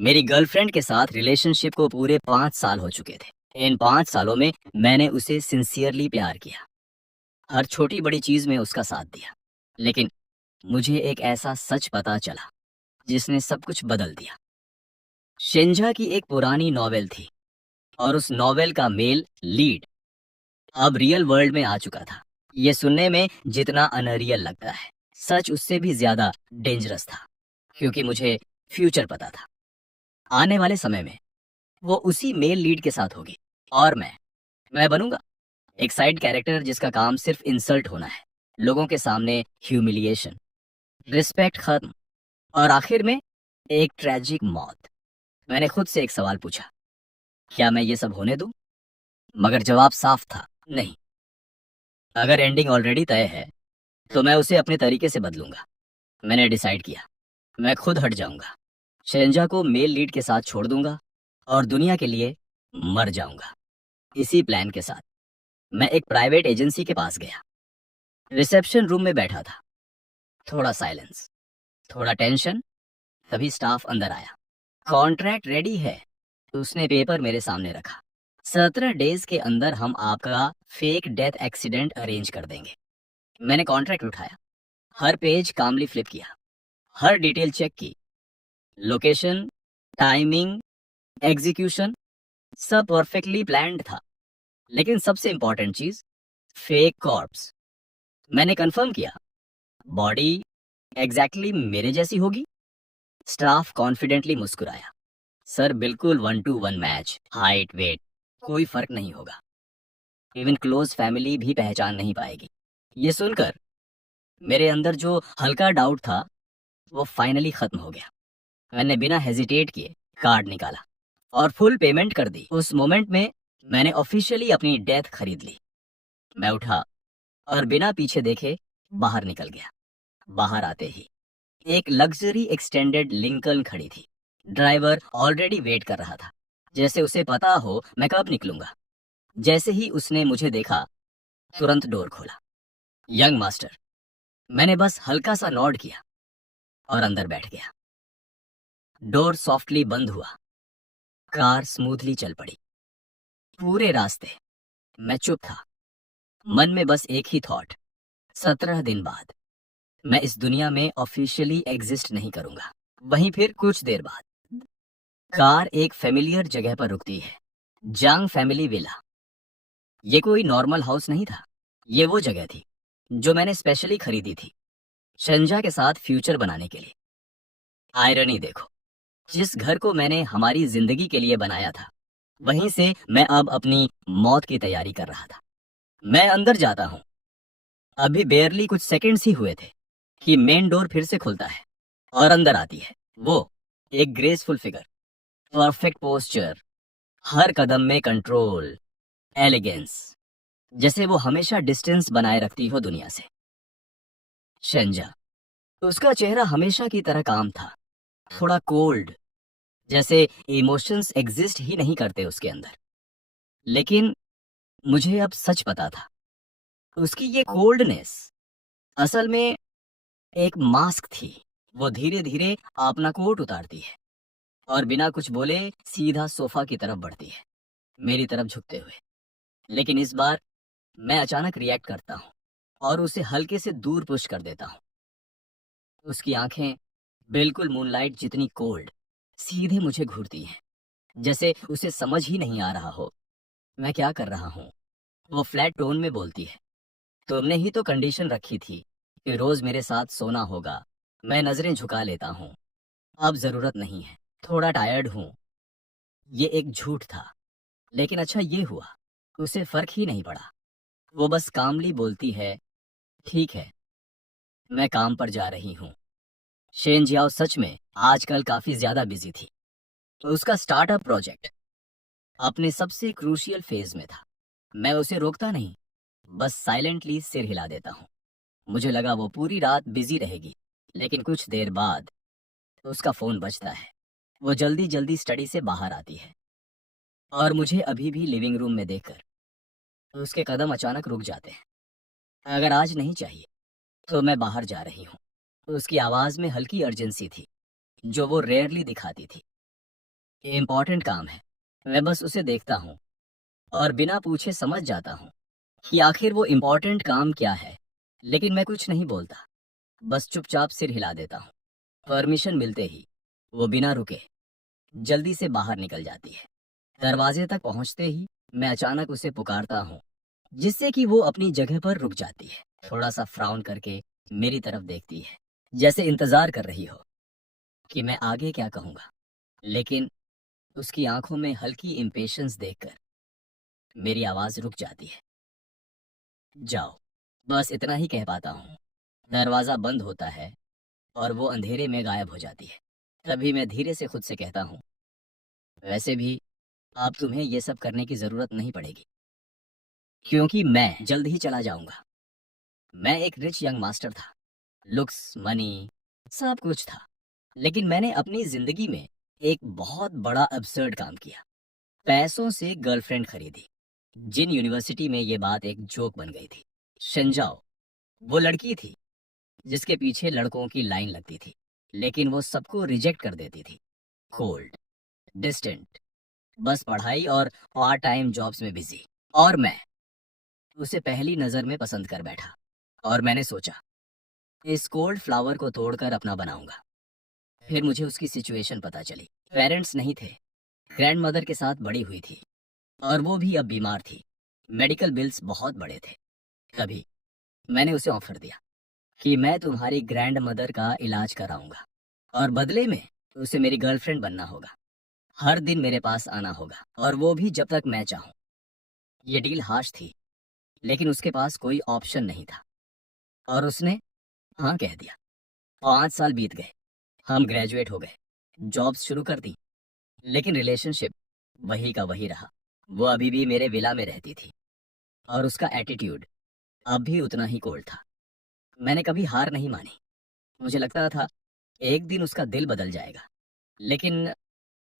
मेरी गर्लफ्रेंड के साथ रिलेशनशिप को पूरे 5 साल हो चुके थे। इन 5 सालों में मैंने उसे सिंसियरली प्यार किया, हर छोटी बड़ी चीज में उसका साथ दिया। लेकिन मुझे एक ऐसा सच पता चला जिसने सब कुछ बदल दिया। शिंजा की एक पुरानी नॉवेल थी और उस नॉवेल का मेल लीड अब रियल वर्ल्ड में आ चुका था। ये सुनने में जितना अनरियल लगता है, सच उससे भी ज्यादा डेंजरस था, क्योंकि मुझे फ्यूचर पता था। आने वाले समय में वो उसी मेल लीड के साथ होगी और मैं बनूंगा एक साइड कैरेक्टर जिसका काम सिर्फ इंसल्ट होना है, लोगों के सामने ह्यूमिलिएशन, रिस्पेक्ट खत्म, और आखिर में एक ट्रेजिक मौत। मैंने खुद से एक सवाल पूछा, क्या मैं ये सब होने दूं? मगर जवाब साफ था, नहीं। अगर एंडिंग ऑलरेडी तय है तो मैं उसे अपने तरीके से बदलूंगा। मैंने डिसाइड किया, मैं खुद हट जाऊंगा, शेंजा को मेल लीड के साथ छोड़ दूंगा और दुनिया के लिए मर जाऊंगा। इसी प्लान के साथ मैं एक प्राइवेट एजेंसी के पास गया। रिसेप्शन रूम में बैठा था, थोड़ा साइलेंस, थोड़ा टेंशन। तभी स्टाफ अंदर आया। कॉन्ट्रैक्ट रेडी है, उसने पेपर मेरे सामने रखा। 17 डेज के अंदर हम आपका फेक डेथ एक्सीडेंट अरेंज कर देंगे। मैंने कॉन्ट्रैक्ट उठाया, हर पेज कामली फ्लिप किया, हर डिटेल चेक की, लोकेशन, टाइमिंग, एग्जीक्यूशन, सब परफेक्टली प्लान्ड था। लेकिन सबसे इंपॉर्टेंट चीज, फेक कॉर्प्स। मैंने कंफर्म किया, बॉडी एग्जैक्टली मेरे जैसी होगी। स्टाफ कॉन्फिडेंटली मुस्कुराया, सर बिल्कुल 1 to 1 मैच, हाइट वेट कोई फर्क नहीं होगा, इवन क्लोज फैमिली भी पहचान नहीं पाएगी। ये सुनकर मेरे अंदर जो हल्का डाउट था वो फाइनली खत्म हो गया। मैंने बिना हेजिटेट किए कार्ड निकाला और फुल पेमेंट कर दी। उस मोमेंट में मैंने ऑफिशियली अपनी डेथ खरीद ली। मैं उठा और बिना पीछे देखे बाहर निकल गया। बाहर आते ही एक लग्जरी एक्सटेंडेड लिंकन खड़ी थी। ड्राइवर ऑलरेडी वेट कर रहा था, जैसे उसे पता हो मैं कब निकलूंगा। जैसे ही उसने मुझे देखा, तुरंत डोर खोला। यंग मास्टर, मैंने बस हल्का सा नॉड किया और अंदर बैठ गया। डोर सॉफ्टली बंद हुआ, कार स्मूथली चल पड़ी। पूरे रास्ते मैं चुप था, मन में बस एक ही थॉट, 17 दिन बाद मैं इस दुनिया में ऑफिशियली एग्जिस्ट नहीं करूंगा। वहीं फिर कुछ देर बाद कार एक फेमिलियर जगह पर रुकती है, जांग फैमिली विला। ये कोई नॉर्मल हाउस नहीं था, ये वो जगह थी जो मैंने स्पेशली खरीदी थी शंजा के साथ फ्यूचर बनाने के लिए। आयरनी देखो, जिस घर को मैंने हमारी जिंदगी के लिए बनाया था, वहीं से मैं अब अपनी मौत की तैयारी कर रहा था। मैं अंदर जाता हूँ, अभी बेयरली कुछ सेकंड्स ही हुए थे कि मेन डोर फिर से खुलता है और अंदर आती है वो, एक ग्रेसफुल फिगर, परफेक्ट पोस्चर, हर कदम में कंट्रोल, एलिगेंस, जैसे वो हमेशा डिस्टेंस बनाए रखती हो दुनिया से। शंजा, उसका चेहरा हमेशा की तरह काम था, थोड़ा कोल्ड, जैसे इमोशंस एग्जिस्ट ही नहीं करते उसके अंदर। लेकिन मुझे अब सच पता था, उसकी ये कोल्डनेस असल में एक मास्क थी। वो धीरे धीरे अपना कोट उतारती है और बिना कुछ बोले सीधा सोफा की तरफ बढ़ती है, मेरी तरफ झुकते हुए। लेकिन इस बार मैं अचानक रिएक्ट करता हूँ और उसे हल्के से दूर पुश कर देता हूँ। उसकी आंखें बिल्कुल मूनलाइट जितनी कोल्ड, सीधे मुझे घूरती हैं, जैसे उसे समझ ही नहीं आ रहा हो मैं क्या कर रहा हूँ। वो फ्लैट टोन में बोलती है, तुमने ही तो कंडीशन रखी थी कि रोज मेरे साथ सोना होगा। मैं नजरें झुका लेता हूँ, अब जरूरत नहीं है, थोड़ा टायर्ड हूँ। ये एक झूठ था, लेकिन अच्छा ये हुआ, उसे फर्क ही नहीं पड़ा। वो बस कामली बोलती है, ठीक है, मैं काम पर जा रही हूँ। शेन जियाओ सच में आजकल काफी ज्यादा बिजी थी। तो उसका स्टार्टअप प्रोजेक्ट अपने सबसे क्रूशियल फेज में था। मैं उसे रोकता नहीं, बस साइलेंटली सिर हिला देता हूँ। मुझे लगा वो पूरी रात बिजी रहेगी, लेकिन कुछ देर बाद उसका फोन बजता है। वो जल्दी जल्दी स्टडी से बाहर आती है और मुझे अभी भी लिविंग रूम में देखकर उसके कदम अचानक रुक जाते हैं। अगर आज नहीं चाहिए तो मैं बाहर जा रही हूँ। उसकी आवाज में हल्की अर्जेंसी थी, जो वो रेयरली दिखाती थी। ये इम्पोर्टेंट काम है। मैं बस उसे देखता हूँ और बिना पूछे समझ जाता हूँ कि आखिर वो इम्पोर्टेंट काम क्या है। लेकिन मैं कुछ नहीं बोलता, बस चुपचाप सिर हिला देता हूँ। परमिशन मिलते ही वो बिना रुके जल्दी से बाहर निकल जाती है। दरवाजे तक पहुंचते ही मैं अचानक उसे पुकारता हूँ, जिससे कि वो अपनी जगह पर रुक जाती है। थोड़ा सा फ्राउन करके मेरी तरफ देखती है, जैसे इंतजार कर रही हो कि मैं आगे क्या कहूँगा। लेकिन उसकी आंखों में हल्की इम्पेशंस देखकर मेरी आवाज रुक जाती है। जाओ, बस इतना ही कह पाता हूँ। दरवाजा बंद होता है और वो अंधेरे में गायब हो जाती है। तभी मैं धीरे से खुद से कहता हूँ, वैसे भी अब तुम्हें ये सब करने की जरूरत नहीं पड़ेगी, क्योंकि मैं जल्द ही चला जाऊंगा। मैं एक रिच यंग मास्टर था, लुक्स, मनी, सब कुछ था। लेकिन मैंने अपनी जिंदगी में एक बहुत बड़ा अब्सर्ड काम किया। पैसों से गर्लफ्रेंड खरीदी। जिन यूनिवर्सिटी में ये बात एक जोक बन गई थी। शेंजाओ, वो लड़की थी जिसके पीछे लड़कों की लाइन लगती थी, लेकिन वो सबको रिजेक्ट कर देती थी। कोल्ड, डिस्टेंट, बस पढ़ाई और पार्ट टाइम जॉब्स में बिजी। और मैं उसे पहली नजर में पसंद कर बैठा और मैंने सोचा, इस कोल्ड फ्लावर को तोड़कर अपना बनाऊंगा। फिर मुझे उसकी सिचुएशन पता चली। पेरेंट्स नहीं थे, ग्रैंड मदर के साथ बड़ी हुई थी और वो भी अब बीमार थी। मेडिकल बिल्स बहुत बड़े थे। तभी मैंने उसे ऑफर दिया कि मैं तुम्हारी ग्रैंड मदर का इलाज कराऊंगा और बदले में उसे मेरी गर्लफ्रेंड बनना होगा। हर दिन मेरे पास आना होगा और वो भी जब तक मैं चाहूं। ये डील हाश थी, लेकिन उसके पास कोई ऑप्शन नहीं था और उसने हाँ कह दिया। 5 साल बीत गए, हम ग्रेजुएट हो गए, जॉब्स शुरू कर दी, लेकिन रिलेशनशिप वही का वही रहा। वो अभी भी मेरे विला में रहती थी और उसका एटीट्यूड अब भी उतना ही कोल्ड था। मैंने कभी हार नहीं मानी। मुझे लगता था एक दिन उसका दिल बदल जाएगा। लेकिन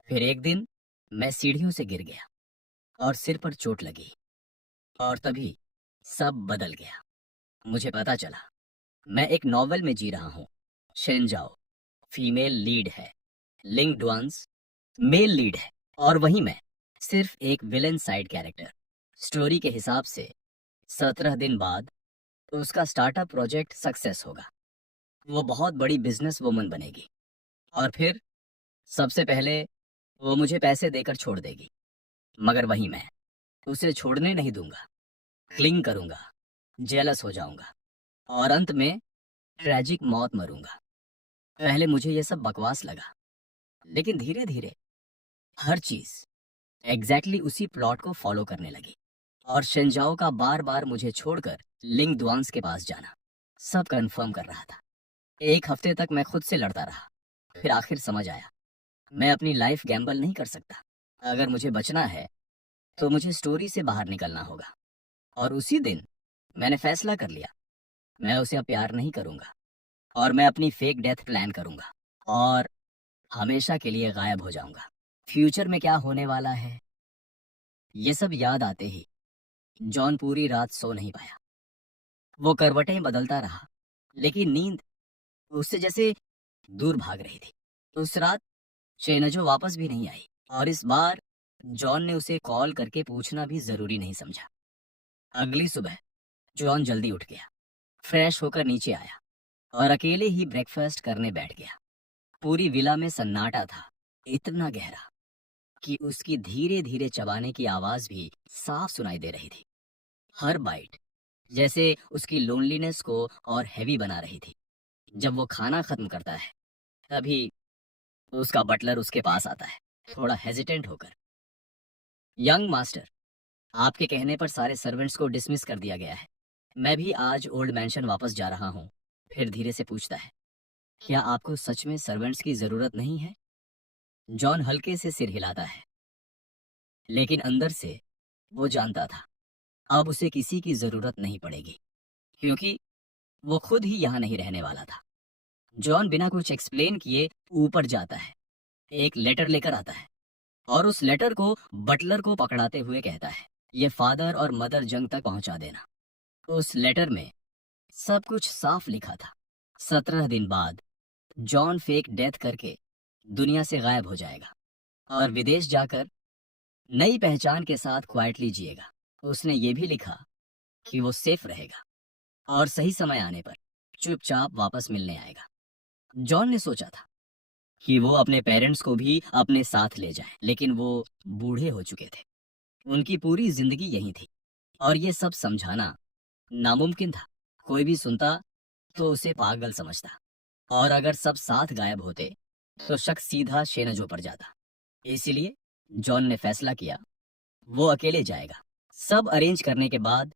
फिर एक दिन मैं सीढ़ियों से गिर गया और सिर पर चोट लगी और तभी सब बदल गया। मुझे पता चला मैं एक नॉवेल में जी रहा हूँ। शेंजाओ फीमेल लीड है, लिंग डुआन्स मेल लीड है और वहीं मैं सिर्फ एक विलेन साइड कैरेक्टर। स्टोरी के हिसाब से 17 दिन बाद उसका स्टार्टअप प्रोजेक्ट सक्सेस होगा। वो बहुत बड़ी बिजनेस वुमन बनेगी और फिर सबसे पहले वो मुझे पैसे देकर छोड़ देगी। मगर वहीं मैं उसे छोड़ने नहीं दूंगा। क्लिंग करूंगा, जेलस हो जाऊंगा और अंत में ट्रेजिक मौत मरूंगा। पहले मुझे ये सब बकवास लगा, लेकिन धीरे धीरे हर चीज एग्जैक्टली उसी प्लॉट को फॉलो करने लगी। और शेंजाओ का बार बार मुझे छोड़कर लिंग दुआंस के पास जाना सब कंफर्म कर रहा था। एक हफ्ते तक मैं खुद से लड़ता रहा। फिर आखिर समझ आया, मैं अपनी लाइफ गैम्बल नहीं कर सकता। अगर मुझे बचना है तो मुझे स्टोरी से बाहर निकलना होगा। और उसी दिन मैंने फैसला कर लिया, मैं उसे अब प्यार नहीं करूंगा और मैं अपनी फेक डेथ प्लान करूंगा और हमेशा के लिए गायब हो जाऊंगा। फ्यूचर में क्या होने वाला है, ये सब याद आते ही जॉन पूरी रात सो नहीं पाया। वो करवटें बदलता रहा, लेकिन नींद उससे जैसे दूर भाग रही थी। उस रात शेनजो वापस भी नहीं आई और इस बार जॉन ने उसे कॉल करके पूछना भी जरूरी नहीं समझा। अगली सुबह जॉन जल्दी उठ गया, फ्रेश होकर नीचे आया और अकेले ही ब्रेकफास्ट करने बैठ गया। पूरी विला में सन्नाटा था, इतना गहरा कि उसकी धीरे धीरे चबाने की आवाज भी साफ सुनाई दे रही थी। हर बाइट जैसे उसकी लोनलीनेस को और हैवी बना रही थी। जब वो खाना खत्म करता है, तभी उसका बटलर उसके पास आता है, थोड़ा हेजिटेंट होकर। यंग मास्टर, आपके कहने पर सारे सर्वेंट्स को डिसमिस कर दिया गया है। मैं भी आज ओल्ड मैंशन वापस जा रहा हूँ। फिर धीरे से पूछता है, क्या आपको सच में सर्वेंट्स की जरूरत नहीं है? जॉन हल्के से सिर हिलाता है, लेकिन अंदर से वो जानता था अब उसे किसी की जरूरत नहीं पड़ेगी, क्योंकि वो खुद ही यहाँ नहीं रहने वाला था। जॉन बिना कुछ एक्सप्लेन किए ऊपर जाता है, एक लेटर लेकर आता है और उस लेटर को बटलर को पकड़ाते हुए कहता है, ये फादर और मदर जंग तक पहुंचा देना। उस लेटर में सब कुछ साफ लिखा था। 17 दिन बाद जॉन फेक डेथ करके दुनिया से गायब हो जाएगा और विदेश जाकर नई पहचान के साथ क्वाइटली जिएगा। उसने ये भी लिखा कि वो सेफ रहेगा और सही समय आने पर चुपचाप वापस मिलने आएगा। जॉन ने सोचा था कि वो अपने पेरेंट्स को भी अपने साथ ले जाए, लेकिन वो बूढ़े हो चुके थे। उनकी पूरी जिंदगी यही थी और ये सब समझाना नामुमकिन था। कोई भी सुनता तो उसे पागल समझता, और अगर सब साथ गायब होते तो शक सीधा शेनजो पर जाता। इसीलिए जॉन ने फैसला किया वो अकेले जाएगा। सब अरेंज करने के बाद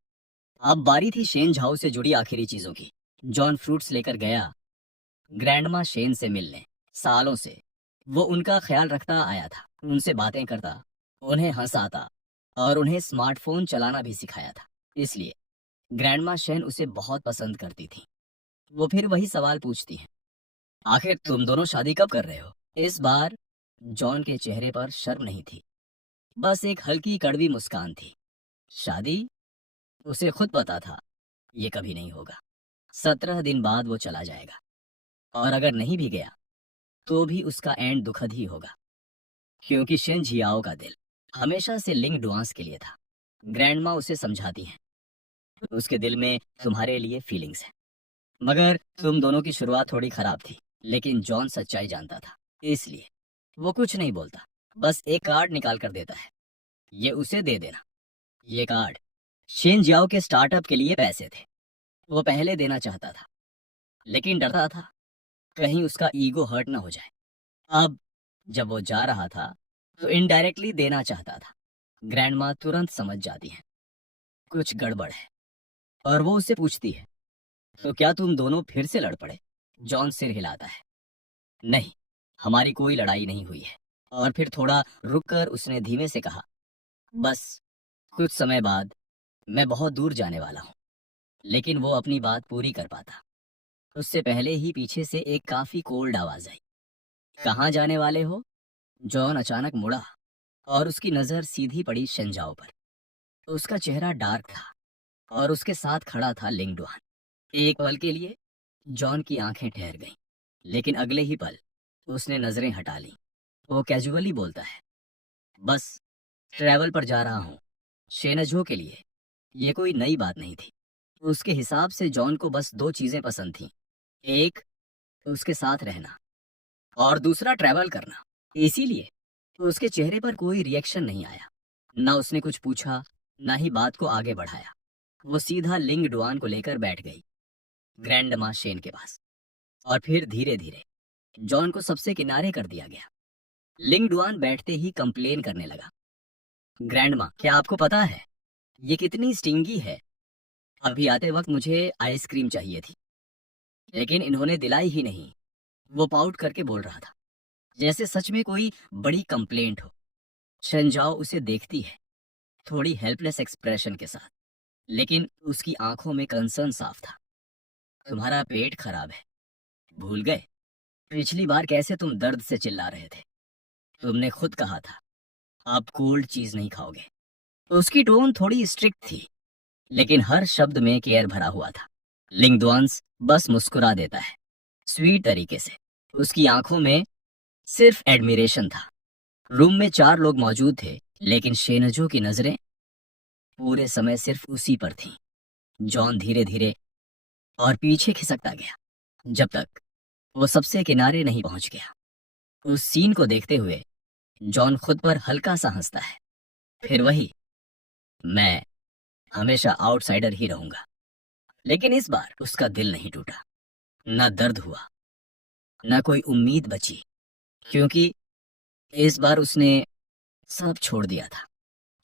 अब बारी थी शेन झाओ से जुड़ी आखिरी चीजों की। जॉन फ्रूट्स लेकर गया ग्रैंडमा शेन से मिलने। सालों से वो उनका ख्याल रखता आया था, उनसे बातें करता, उन्हें हंसाता और उन्हें स्मार्टफोन चलाना भी सिखाया था। इसलिए ग्रैंडमा शेन उसे बहुत पसंद करती थी। वो फिर वही सवाल पूछती हैं, आखिर तुम दोनों शादी कब कर रहे हो? इस बार जॉन के चेहरे पर शर्म नहीं थी, बस एक हल्की कड़वी मुस्कान थी। शादी? उसे खुद पता था ये कभी नहीं होगा। 17 दिन बाद वो चला जाएगा, और अगर नहीं भी गया तो भी उसका एंड दुखद ही होगा, क्योंकि शेन जियाओ का दिल हमेशा से लिंग डुआंस के लिए था। ग्रैंडमा उसे समझाती हैं, उसके दिल में तुम्हारे लिए फीलिंग्स है। मगर तुम दोनों की शुरुआत थोड़ी खराब थी। लेकिन जॉन सच्चाई जानता था, इसलिए वो कुछ नहीं बोलता, बस एक कार्ड निकाल कर देता है। ये उसे दे देना। ये कार्ड शेन जियाओ के स्टार्टअप के लिए पैसे थे। वो पहले देना चाहता था, लेकिन डरता था कहीं उसका ईगो हर्ट ना हो जाए। अब जब वो जा रहा था तो इनडायरेक्टली देना चाहता था। ग्रैंडमा तुरंत समझ जाती है कुछ गड़बड़ है, और वो उससे पूछती है, तो क्या तुम दोनों फिर से लड़ पड़े? जॉन सिर हिलाता है, नहीं, हमारी कोई लड़ाई नहीं हुई है। और फिर थोड़ा रुककर उसने धीमे से कहा, बस कुछ समय बाद मैं बहुत दूर जाने वाला हूँ। लेकिन वो अपनी बात पूरी कर पाता उससे पहले ही पीछे से एक काफी कोल्ड आवाज आई, कहाँ जाने वाले हो? जॉन अचानक मुड़ा और उसकी नजर सीधी पड़ी शेंजाओ पर। उसका चेहरा डार्क था और उसके साथ खड़ा था लिंग डुआन। एक पल के लिए जॉन की आंखें ठहर गईं, लेकिन अगले ही पल उसने नजरें हटा लीं। वो कैजुअली बोलता है, बस ट्रैवल पर जा रहा हूँ। शेनजो के लिए ये कोई नई बात नहीं थी। उसके हिसाब से जॉन को बस दो चीजें पसंद थीं, एक उसके साथ रहना और दूसरा ट्रैवल करना। इसीलिए उसके चेहरे पर कोई रिएक्शन नहीं आया, ना उसने कुछ पूछा, ना ही बात को आगे बढ़ाया। वो सीधा लिंग डुआन को लेकर बैठ गई ग्रैंड मा शेन के पास, और फिर धीरे धीरे जॉन को सबसे किनारे कर दिया गया। लिंग डुआन बैठते ही कंप्लेन करने लगा, ग्रैंड माँ, क्या आपको पता है ये कितनी स्टिंगी है? अभी आते वक्त मुझे आइसक्रीम चाहिए थी, लेकिन इन्होंने दिलाई ही नहीं। वो पाउट करके बोल रहा था, जैसे सच में कोई बड़ी कंप्लेंट हो। शेंजाओ उसे देखती है, थोड़ी हेल्पलेस एक्सप्रेशन के साथ, लेकिन उसकी आंखों में कंसर्न साफ था। तुम्हारा पेट खराब है, भूल गए पिछली बार कैसे तुम दर्द से चिल्ला रहे थे? तुमने खुद कहा था आप कोल्ड चीज नहीं खाओगे। उसकी टोन थोड़ी स्ट्रिक्ट थी, लेकिन हर शब्द में केयर भरा हुआ था। लिंगद्वांस बस मुस्कुरा देता है, स्वीट तरीके से। उसकी आंखों में सिर्फ एडमिरेशन था। रूम में 4 लोग मौजूद थे, लेकिन शेनजो की नजरें पूरे समय सिर्फ उसी पर थीं। जॉन धीरे धीरे और पीछे खिसकता गया, जब तक वो सबसे किनारे नहीं पहुंच गया। उस सीन को देखते हुए जॉन खुद पर हल्का सा हंसता है। फिर वही, मैं हमेशा आउटसाइडर ही रहूंगा। लेकिन इस बार उसका दिल नहीं टूटा, ना दर्द हुआ, ना कोई उम्मीद बची, क्योंकि इस बार उसने सब छोड़ दिया था,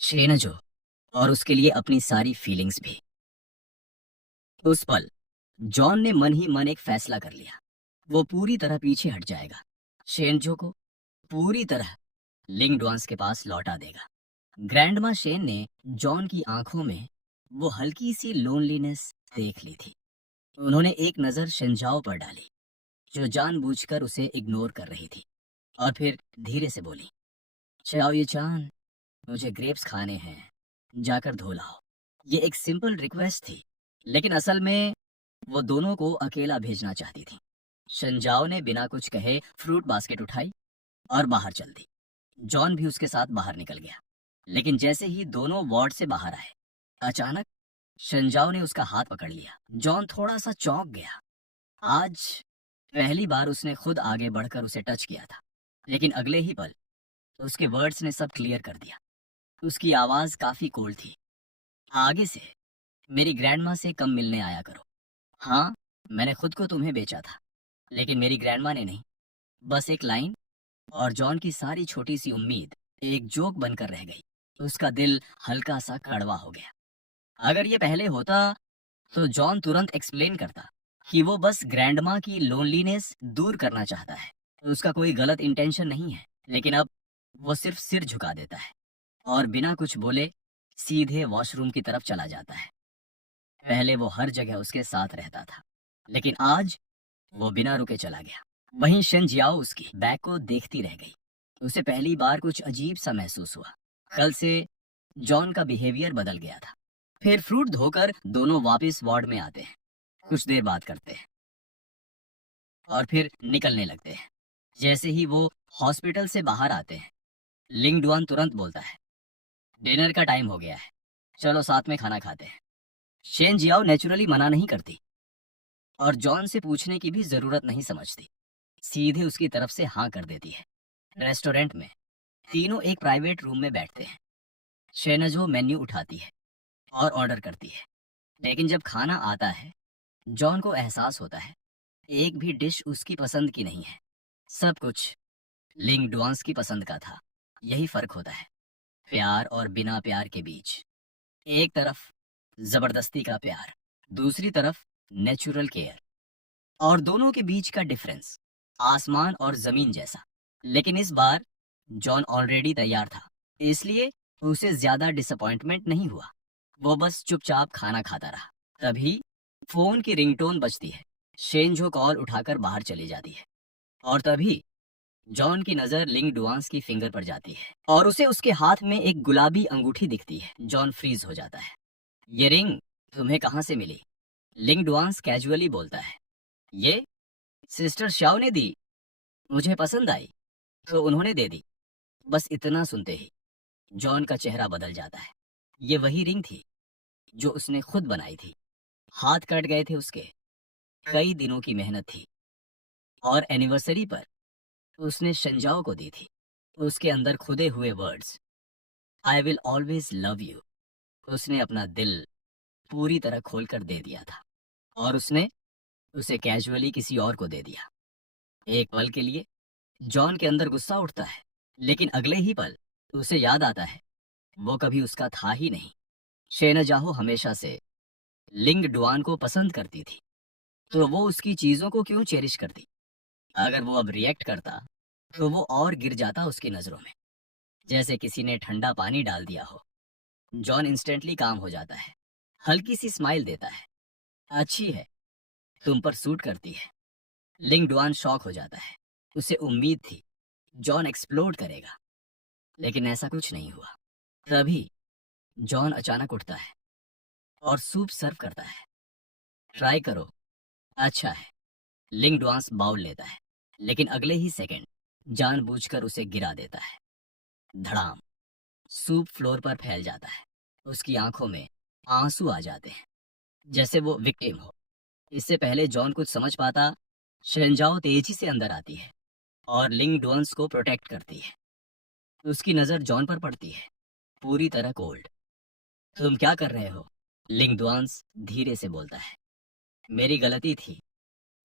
शेनजो और उसके लिए अपनी सारी फीलिंग्स भी। उस पल जॉन ने मन ही मन एक फैसला कर लिया, वो पूरी तरह पीछे हट जाएगा, शेनजो को पूरी तरह लिंग डुआंस के पास लौटा देगा। ग्रैंडमा शेन ने जॉन की आंखों में वो हल्की सी लोनलीनेस देख ली थी। उन्होंने एक नजर शेंजाओ पर डाली, जो जानबूझकर उसे इग्नोर कर रही थी, और फिर धीरे से बोली, चाओ ये चान, मुझे ग्रेप्स खाने हैं, जाकर धो लाओ। ये एक सिंपल रिक्वेस्ट थी, लेकिन असल में वो दोनों को अकेला भेजना चाहती थी। शेंजाओ ने बिना कुछ कहे फ्रूट बास्केट उठाई और बाहर चल दी। जॉन भी उसके साथ बाहर निकल गया। लेकिन जैसे ही दोनों वार्ड से बाहर आए, अचानक शंजाओ ने उसका हाथ पकड़ लिया। जॉन थोड़ा सा चौंक गया। आज पहली बार उसने खुद आगे बढ़कर उसे टच किया था, लेकिन अगले ही पल उसके वर्ड्स ने सब क्लियर कर दिया। उसकी आवाज काफी कोल्ड थी। आगे से मेरी ग्रैंडमा से कम मिलने आया करो। हाँ, मैंने खुद को तुम्हें बेचा था, लेकिन मेरी ग्रैंडमा ने नहीं। बस एक लाइन, और जॉन की सारी छोटी सी उम्मीद एक जोक बनकर रह गई। उसका दिल हल्का सा कड़वा हो गया। अगर ये पहले होता तो जॉन तुरंत एक्सप्लेन करता कि वो बस ग्रैंडमा की लोनलीनेस दूर करना चाहता है, उसका कोई गलत इंटेंशन नहीं है। लेकिन अब वो सिर्फ सिर झुका देता है और बिना कुछ बोले सीधे वॉशरूम की तरफ चला जाता है। पहले वो हर जगह उसके साथ रहता था, लेकिन आज वो बिना रुके चला गया। वहीं शन जियाओ उसकी बैग को देखती रह गई। उसे पहली बार कुछ अजीब सा महसूस हुआ। कल से जॉन का बिहेवियर बदल गया था। फिर फ्रूट धोकर दोनों वापस वार्ड में आते हैं, कुछ देर बात करते हैं और फिर निकलने लगते हैं। जैसे ही वो हॉस्पिटल से बाहर आते हैं, लिंग डुआन तुरंत बोलता है, डिनर का टाइम हो गया है, चलो साथ में खाना खाते हैं। शेन जियाओ नेचुरली मना नहीं करती और जॉन से पूछने की भी जरूरत नहीं समझती, सीधे उसकी तरफ से हाँ कर देती है। रेस्टोरेंट में तीनों एक प्राइवेट रूम में बैठते हैं। शेनजो मेन्यू उठाती है और ऑर्डर करती है। लेकिन जब खाना आता है, जॉन को एहसास होता है एक भी डिश उसकी पसंद की नहीं है। सब कुछ लिंग डुआंस की पसंद का था। यही फर्क होता है प्यार और बिना प्यार के बीच। एक तरफ जबरदस्ती का प्यार, दूसरी तरफ नेचुरल केयर, और दोनों के बीच का डिफरेंस आसमान और जमीन जैसा। लेकिन इस बार जॉन ऑलरेडी तैयार था, इसलिए उसे ज्यादा डिसअपॉइंटमेंट नहीं हुआ। वो बस चुपचाप खाना खाता रहा। तभी फोन की रिंगटोन बजती है। शेनजो कॉल उठाकर बाहर चली जाती है और तभी जॉन की नजर लिंग डुआंस की फिंगर पर जाती है और उसे उसके हाथ में एक गुलाबी अंगूठी दिखती है। जॉन फ्रीज हो जाता है। ये रिंग तुम्हें कहाँ से मिली? लिंग डुआंस कैजुअली बोलता है, ये सिस्टर शाओ ने दी, मुझे पसंद आई तो उन्होंने दे दी। बस इतना सुनते ही जॉन का चेहरा बदल जाता है। ये वही रिंग थी जो उसने खुद बनाई थी। हाथ कट गए थे उसके, कई दिनों की मेहनत थी, और एनिवर्सरी पर उसने शंजाओ को दी थी। उसके अंदर खुदे हुए words, I will always love you, उसने अपना दिल पूरी तरह खोलकर दे दिया था और उसने उसे कैजुअली किसी और को दे दिया। एक पल के लिए जॉन के अंदर गुस्सा उठता है, लेकिन अगले ही पल उसे याद आता है वो कभी उसका था ही नहीं। शेनजाहो हमेशा से लिंग डुआन को पसंद करती थी, तो वो उसकी चीजों को क्यों चेरिश करती? अगर वो अब रिएक्ट करता तो वो और गिर जाता उसकी नजरों में, जैसे किसी ने ठंडा पानी डाल दिया हो। जॉन इंस्टेंटली काम हो जाता है, हल्की सी स्माइल देता है, अच्छी है, तुम पर सूट करती है। लिंग डुआन शॉक हो जाता है। उसे उम्मीद थी जॉन एक्सप्लोड करेगा, लेकिन ऐसा कुछ नहीं हुआ। तभी जॉन अचानक उठता है और सूप सर्व करता है। ट्राई करो, अच्छा है। लिंग डुआंस बाउल लेता है, लेकिन अगले ही सेकंड जानबूझकर उसे गिरा देता है। धड़ाम, सूप फ्लोर पर फैल जाता है। उसकी आंखों में आंसू आ जाते हैं, जैसे वो विक्टिम हो। इससे पहले जॉन कुछ समझ पाता, शेनजाओ तेजी से अंदर आती है और लिंग डुआंस को प्रोटेक्ट करती है। उसकी नजर जॉन पर पड़ती है, पूरी तरह कोल्ड। तुम क्या कर रहे हो? लिंग डुआंस धीरे से बोलता है, मेरी गलती थी,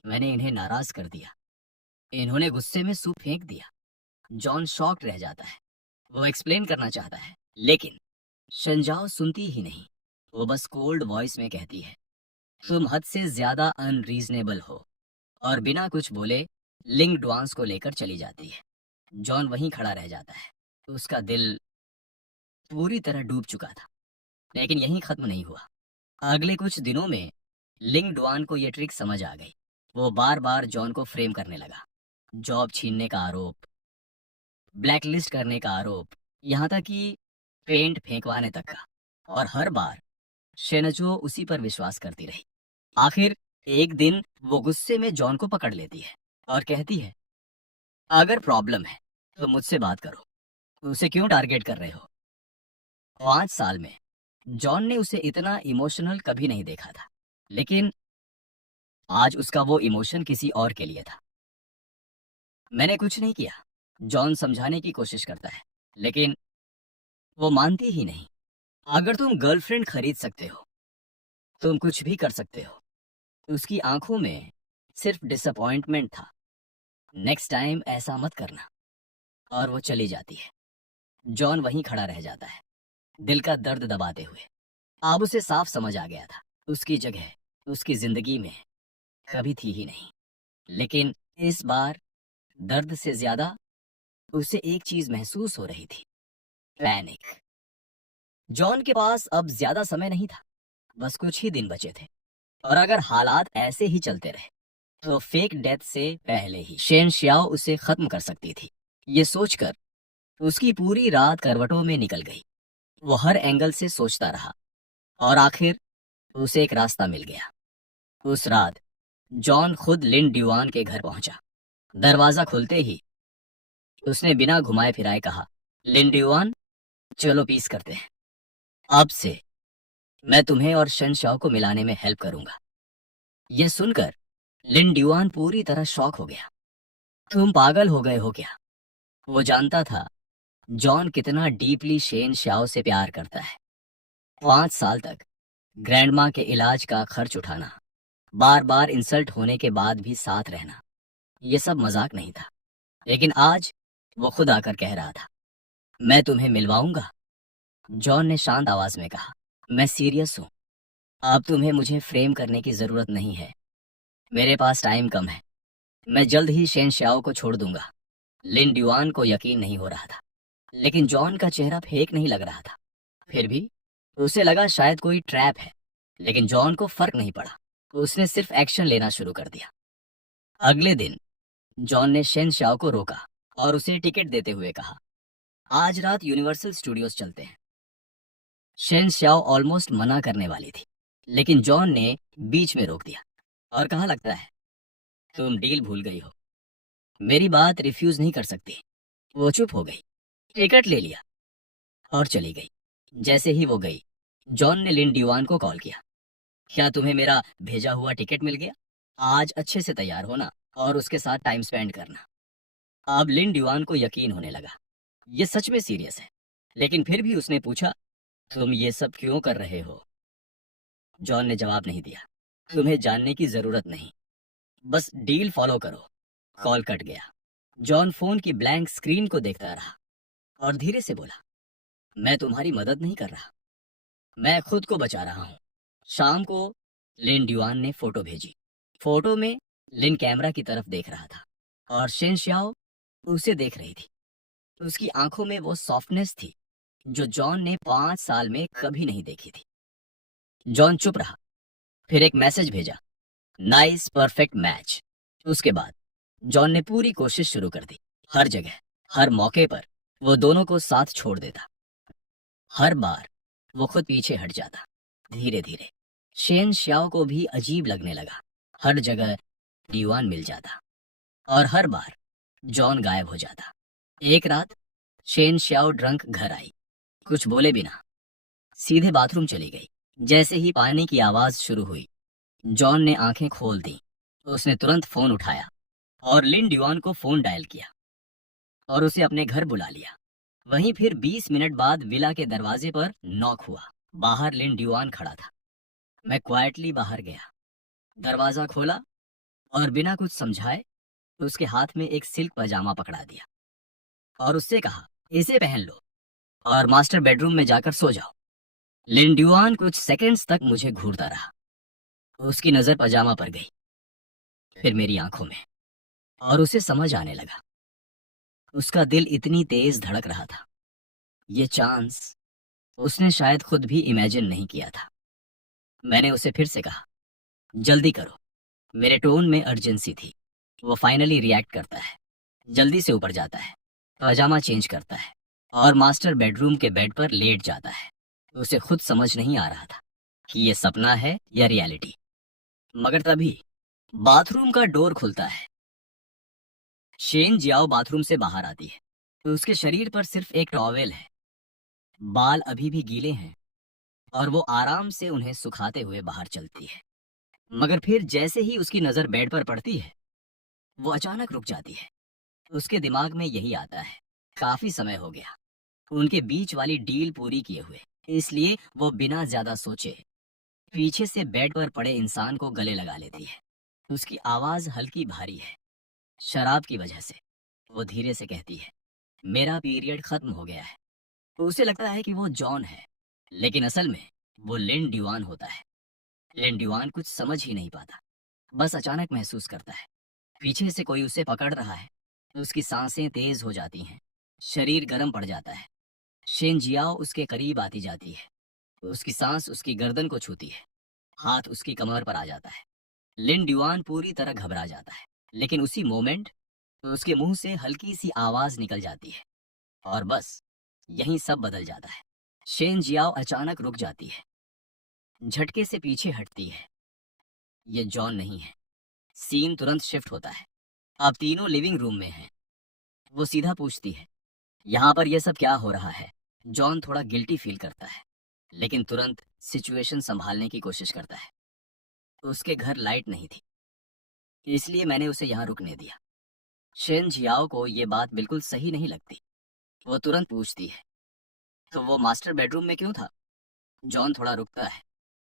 मैंने इन्हें नाराज कर दिया। इन्होंने गुस्से में सूप फेंक दिया। जॉन शॉक्ड रह जाता है। वो एक्सप्लेन करना चाहता है, लेकिन शंजाओ सुनती ही नहीं। वो बस कोल्ड वॉइस में कहती है, तुम हद से ज्यादा अनरीजनेबल हो, और बिना कुछ बोले लिंग डुआंस को लेकर चली जाती है। जॉन वहीं खड़ा रह जाता है। उसका दिल पूरी तरह डूब चुका था, लेकिन यहीं खत्म नहीं हुआ। अगले कुछ दिनों में लिंग डुआन को यह ट्रिक समझ आ गई। वो बार बार जॉन को फ्रेम करने लगा। जॉब छीनने का आरोप, ब्लैकलिस्ट करने का आरोप, यहाँ तक कि पेंट फेंकवाने तक का। और हर बार शेनजो उसी पर विश्वास करती रही। आखिर एक दिन वो गुस्से में जॉन को पकड़ लेती है और कहती है, अगर प्रॉब्लम है तो मुझसे बात करो, उसे क्यों टारगेट कर रहे हो? 5 साल में जॉन ने उसे इतना इमोशनल कभी नहीं देखा था, लेकिन आज उसका वो इमोशन किसी और के लिए था। मैंने कुछ नहीं किया। जॉन समझाने की कोशिश करता है, लेकिन वो मानती ही नहीं। अगर तुम गर्लफ्रेंड खरीद सकते हो, तुम कुछ भी कर सकते हो। उसकी आंखों में सिर्फ डिसअपॉइंटमेंट था। नेक्स्ट टाइम ऐसा मत करना। और वो चली जाती है। जॉन वहीं खड़ा रह जाता है, दिल का दर्द दबाते हुए। अब उसे साफ समझ आ गया था, उसकी जगह उसकी जिंदगी में कभी थी ही नहीं। लेकिन इस बार दर्द से ज्यादा उसे एक चीज महसूस हो रही थी, पैनिक। जॉन के पास अब ज्यादा समय नहीं था, बस कुछ ही दिन बचे थे। और अगर हालात ऐसे ही चलते रहे तो फेक डेथ से पहले ही शेन शियाओ उसे खत्म कर सकती थी। ये सोचकर उसकी पूरी रात करवटों में निकल गई। वो हर एंगल से सोचता रहा और आखिर उसे एक रास्ता मिल गया। उस रात जॉन खुद लिन ड्यूआन के घर पहुंचा। दरवाजा खुलते ही उसने बिना घुमाए फिराए कहा, लिन ड्यूआन, चलो पीस करते हैं। अब से मैं तुम्हें और शन शाओ को मिलाने में हेल्प करूंगा। यह सुनकर लिन ड्यूआन पूरी तरह शॉक हो गया। तुम पागल हो गए हो क्या? वो जानता था जॉन कितना डीपली शेन शाओ से प्यार करता है। 5 साल तक ग्रैंडमा के इलाज का खर्च उठाना, बार बार इंसल्ट होने के बाद भी साथ रहना, ये सब मजाक नहीं था। लेकिन आज वो खुद आकर कह रहा था, मैं तुम्हें मिलवाऊंगा। जॉन ने शांत आवाज में कहा, मैं सीरियस हूं। अब तुम्हें मुझे फ्रेम करने की जरूरत नहीं है। मेरे पास टाइम कम है। मैं जल्द ही शेन शाओ को छोड़ दूंगा। लिन ड्यूआन को यकीन नहीं हो रहा था, लेकिन जॉन का चेहरा फेक नहीं लग रहा था। फिर भी उसे लगा शायद कोई ट्रैप है। लेकिन जॉन को फर्क नहीं पड़ा। उसने सिर्फ एक्शन लेना शुरू कर दिया। अगले दिन जॉन ने शेन शाओ को रोका और उसे टिकट देते हुए कहा, आज रात यूनिवर्सल स्टूडियोज चलते हैं। शेन शाओ ऑलमोस्ट मना करने वाली थी, लेकिन जॉन ने बीच में रोक दिया और कहा, लगता है तुम डील भूल गई हो। मेरी बात रिफ्यूज नहीं कर सकती। वो चुप हो गई, टिकट ले लिया और चली गई। जैसे ही वो गई, जॉन ने लिन ड्यूआन को कॉल किया, क्या तुम्हें मेरा भेजा हुआ टिकट मिल गया? आज अच्छे से तैयार होना और उसके साथ टाइम स्पेंड करना। अब लिन ड्यूआन को यकीन होने लगा, ये सच में सीरियस है। लेकिन फिर भी उसने पूछा, तुम ये सब क्यों कर रहे हो? जॉन ने जवाब नहीं दिया, तुम्हें जानने की जरूरत नहीं, बस डील फॉलो करो। कॉल कट गया। जॉन फोन की ब्लैंक स्क्रीन को देखता रहा और धीरे से बोला, मैं तुम्हारी मदद नहीं कर रहा, मैं खुद को बचा रहा हूं। शाम को लिन ड्यूआन ने फोटो भेजी। फोटो में लिन कैमरा की तरफ देख रहा था और शेन शाओ उसे देख रही थी। उसकी आंखों में वो सॉफ्टनेस थी जो जॉन ने 5 साल में कभी नहीं देखी थी। जॉन चुप रहा, फिर एक मैसेज भेजा, नाइस परफेक्ट मैच। उसके बाद जॉन ने पूरी कोशिश शुरू कर दी। हर जगह, हर मौके पर वो दोनों को साथ छोड़ देता। हर बार वो खुद पीछे हट जाता। धीरे धीरे शेन शाओ को भी अजीब लगने लगा। हर जगह दीवान मिल जाता और हर बार जॉन गायब हो जाता। एक रात शेन शाओ ड्रंक घर आई, कुछ बोले बिना सीधे बाथरूम चली गई। जैसे ही पानी की आवाज शुरू हुई, जॉन ने आंखें खोल दी। उसने तुरंत फोन उठाया और लिन ड्यूआन को फोन डायल किया और उसे अपने घर बुला लिया। वहीं फिर 20 मिनट बाद विला के दरवाजे पर नॉक हुआ। बाहर लिन ड्यूआन खड़ा था। मैं क्वाइटली बाहर गया, दरवाजा खोला और बिना कुछ समझाए उसके हाथ में एक सिल्क पजामा पकड़ा दिया और उससे कहा, इसे पहन लो और मास्टर बेडरूम में जाकर सो जाओ। लिन ड्यूआन कुछ सेकंड्स तक मुझे घूरता रहा। उसकी नजर पजामा पर गई, फिर मेरी आंखों में, और उसे समझ आने लगा। उसका दिल इतनी तेज धड़क रहा था। ये चांस उसने शायद खुद भी इमेजिन नहीं किया था। मैंने उसे फिर से कहा, जल्दी करो। मेरे टोन में अर्जेंसी थी। वो फाइनली रिएक्ट करता है, जल्दी से ऊपर जाता है, पजामा चेंज करता है और मास्टर बेडरूम के बेड पर लेट जाता है। उसे खुद समझ नहीं आ रहा था कि ये सपना है या रियलिटी। मगर तभी बाथरूम का डोर खुलता है। शेन जियाओ बाथरूम से बाहर आती है। उसके शरीर पर सिर्फ एक टॉवेल है, बाल अभी भी गीले हैं और वो आराम से उन्हें सुखाते हुए बाहर चलती है। मगर फिर जैसे ही उसकी नजर बेड पर पड़ती है, वो अचानक रुक जाती है। उसके दिमाग में यही आता है, काफी समय हो गया उनके बीच वाली डील पूरी किए हुए, इसलिए वो बिना ज्यादा सोचे पीछे से बेड पर पड़े इंसान को गले लगा लेती है। उसकी आवाज हल्की भारी है, शराब की वजह से। वो धीरे से कहती है, मेरा पीरियड खत्म हो गया है। तो उसे लगता है कि वो जॉन है, लेकिन असल में वो लिन ड्यूआन होता है। लिन ड्यूआन कुछ समझ ही नहीं पाता, बस अचानक महसूस करता है पीछे से कोई उसे पकड़ रहा है। उसकी सांसें तेज हो जाती हैं, शरीर गर्म पड़ जाता है। शेन जियाओ उसके करीब आती जाती है, उसकी सांस उसकी गर्दन को छूती है, हाथ उसकी कमर पर आ जाता है। लिन ड्यूआन पूरी तरह घबरा जाता है, लेकिन उसी मोमेंट उसके मुंह से हल्की सी आवाज निकल जाती है और बस यहीं सब बदल जाता है। शेन जियाओ अचानक रुक जाती है, झटके से पीछे हटती है। ये जॉन नहीं है। सीन तुरंत शिफ्ट होता है। अब तीनों लिविंग रूम में हैं। वो सीधा पूछती है, यहाँ पर यह सब क्या हो रहा है? जॉन थोड़ा गिल्टी फील करता है, लेकिन तुरंत सिचुएशन संभालने की कोशिश करता है। उसके घर लाइट नहीं थी, इसलिए मैंने उसे यहाँ रुकने दिया। शेन जियाओ को ये बात बिल्कुल सही नहीं लगती। वो तुरंत पूछती है, तो वो मास्टर बेडरूम में क्यों था? जॉन थोड़ा रुकता है,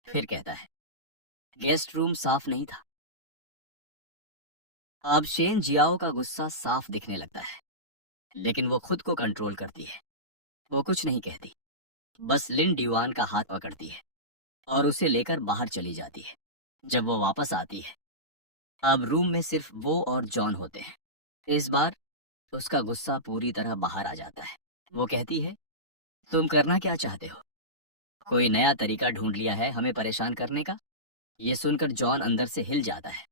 फिर कहता है, गेस्ट रूम साफ नहीं था। अब शेन जियाओ का गुस्सा साफ दिखने लगता है, लेकिन वो खुद को कंट्रोल करती है। वो कुछ नहीं कहती, बस लिन ड्यूआन का हाथ पकड़ती है और उसे लेकर बाहर चली जाती है। जब वो वापस आती है, अब रूम में सिर्फ वो और जॉन होते हैं। इस बार उसका गुस्सा पूरी तरह बाहर आ जाता है। वो कहती है, तुम करना क्या चाहते हो? कोई नया तरीका ढूंढ लिया है हमें परेशान करने का? ये सुनकर जॉन अंदर से हिल जाता है।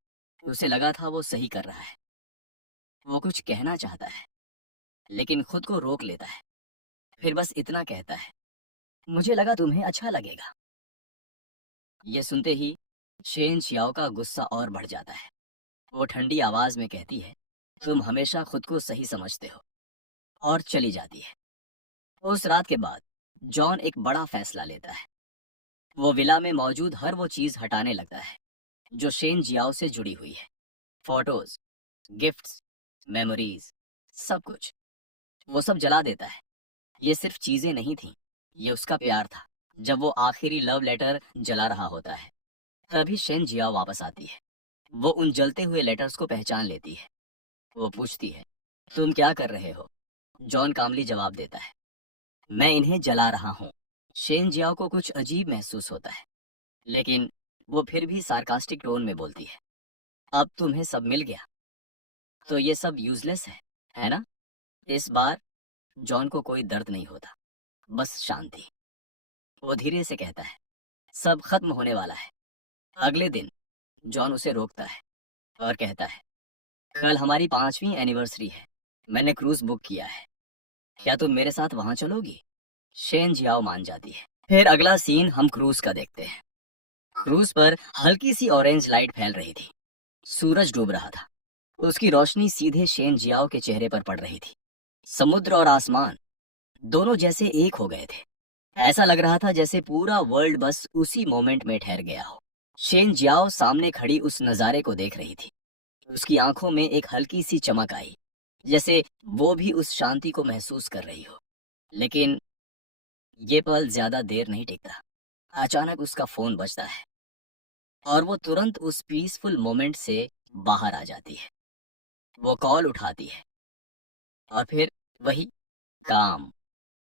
उसे लगा था वो सही कर रहा है। वो कुछ कहना चाहता है, लेकिन खुद को रोक लेता है। फिर बस इतना कहता है, मुझे लगा तुम्हें अच्छा लगेगा। ये सुनते ही शेन चियाओ का गुस्सा और बढ़ जाता है। वो ठंडी आवाज में कहती है, तुम हमेशा खुद को सही समझते हो, और चली जाती है। उस रात के बाद जॉन एक बड़ा फैसला लेता है। वो विला में मौजूद हर वो चीज हटाने लगता है जो शेन जियाओ से जुड़ी हुई है। फोटोज, गिफ्ट्स, मेमोरीज, सब कुछ वो सब जला देता है। ये सिर्फ चीजें नहीं थीं, ये उसका प्यार था। जब वो आखिरी लव लेटर जला रहा होता है, तभी शेन जियाओ वापस आती है। वो उन जलते हुए लेटर्स को पहचान लेती है। वो पूछती है, तुम क्या कर रहे हो? जॉन कामली जवाब देता है, मैं इन्हें जला रहा हूँ। शेन जियाओ को कुछ अजीब महसूस होता है, लेकिन वो फिर भी सार्कास्टिक टोन में बोलती है, अब तुम्हें सब मिल गया, तो ये सब यूजलेस है ना? इस बार जॉन को कोई दर्द नहीं होता, बस शांति। वो धीरे से कहता है, सब खत्म होने वाला है। अगले दिन जॉन उसे रोकता है और कहता है, कल हमारी 5वीं एनिवर्सरी है। मैंने क्रूज बुक किया है, क्या तुम मेरे साथ वहां चलोगी? शेन जियाओ मान जाती है। फिर अगला सीन हम क्रूज का देखते हैं। क्रूज पर हल्की सी ऑरेंज लाइट फैल रही थी। सूरज डूब रहा था। उसकी रोशनी सीधे शेन जियाओ के चेहरे पर पड़ रही थी। समुद्र और आसमान दोनों जैसे एक हो गए थे। ऐसा लग रहा था जैसे पूरा वर्ल्ड बस उसी मोमेंट में ठहर गया हो। शेन जियाओ सामने खड़ी उस नजारे को देख रही थी। उसकी आंखों में एक हल्की सी चमक आई, जैसे वो भी उस शांति को महसूस कर रही हो। लेकिन ये पल ज्यादा देर नहीं टिकता। अचानक उसका फोन बजता है और वो तुरंत उस पीसफुल मोमेंट से बाहर आ जाती है। वो कॉल उठाती है और फिर वही काम,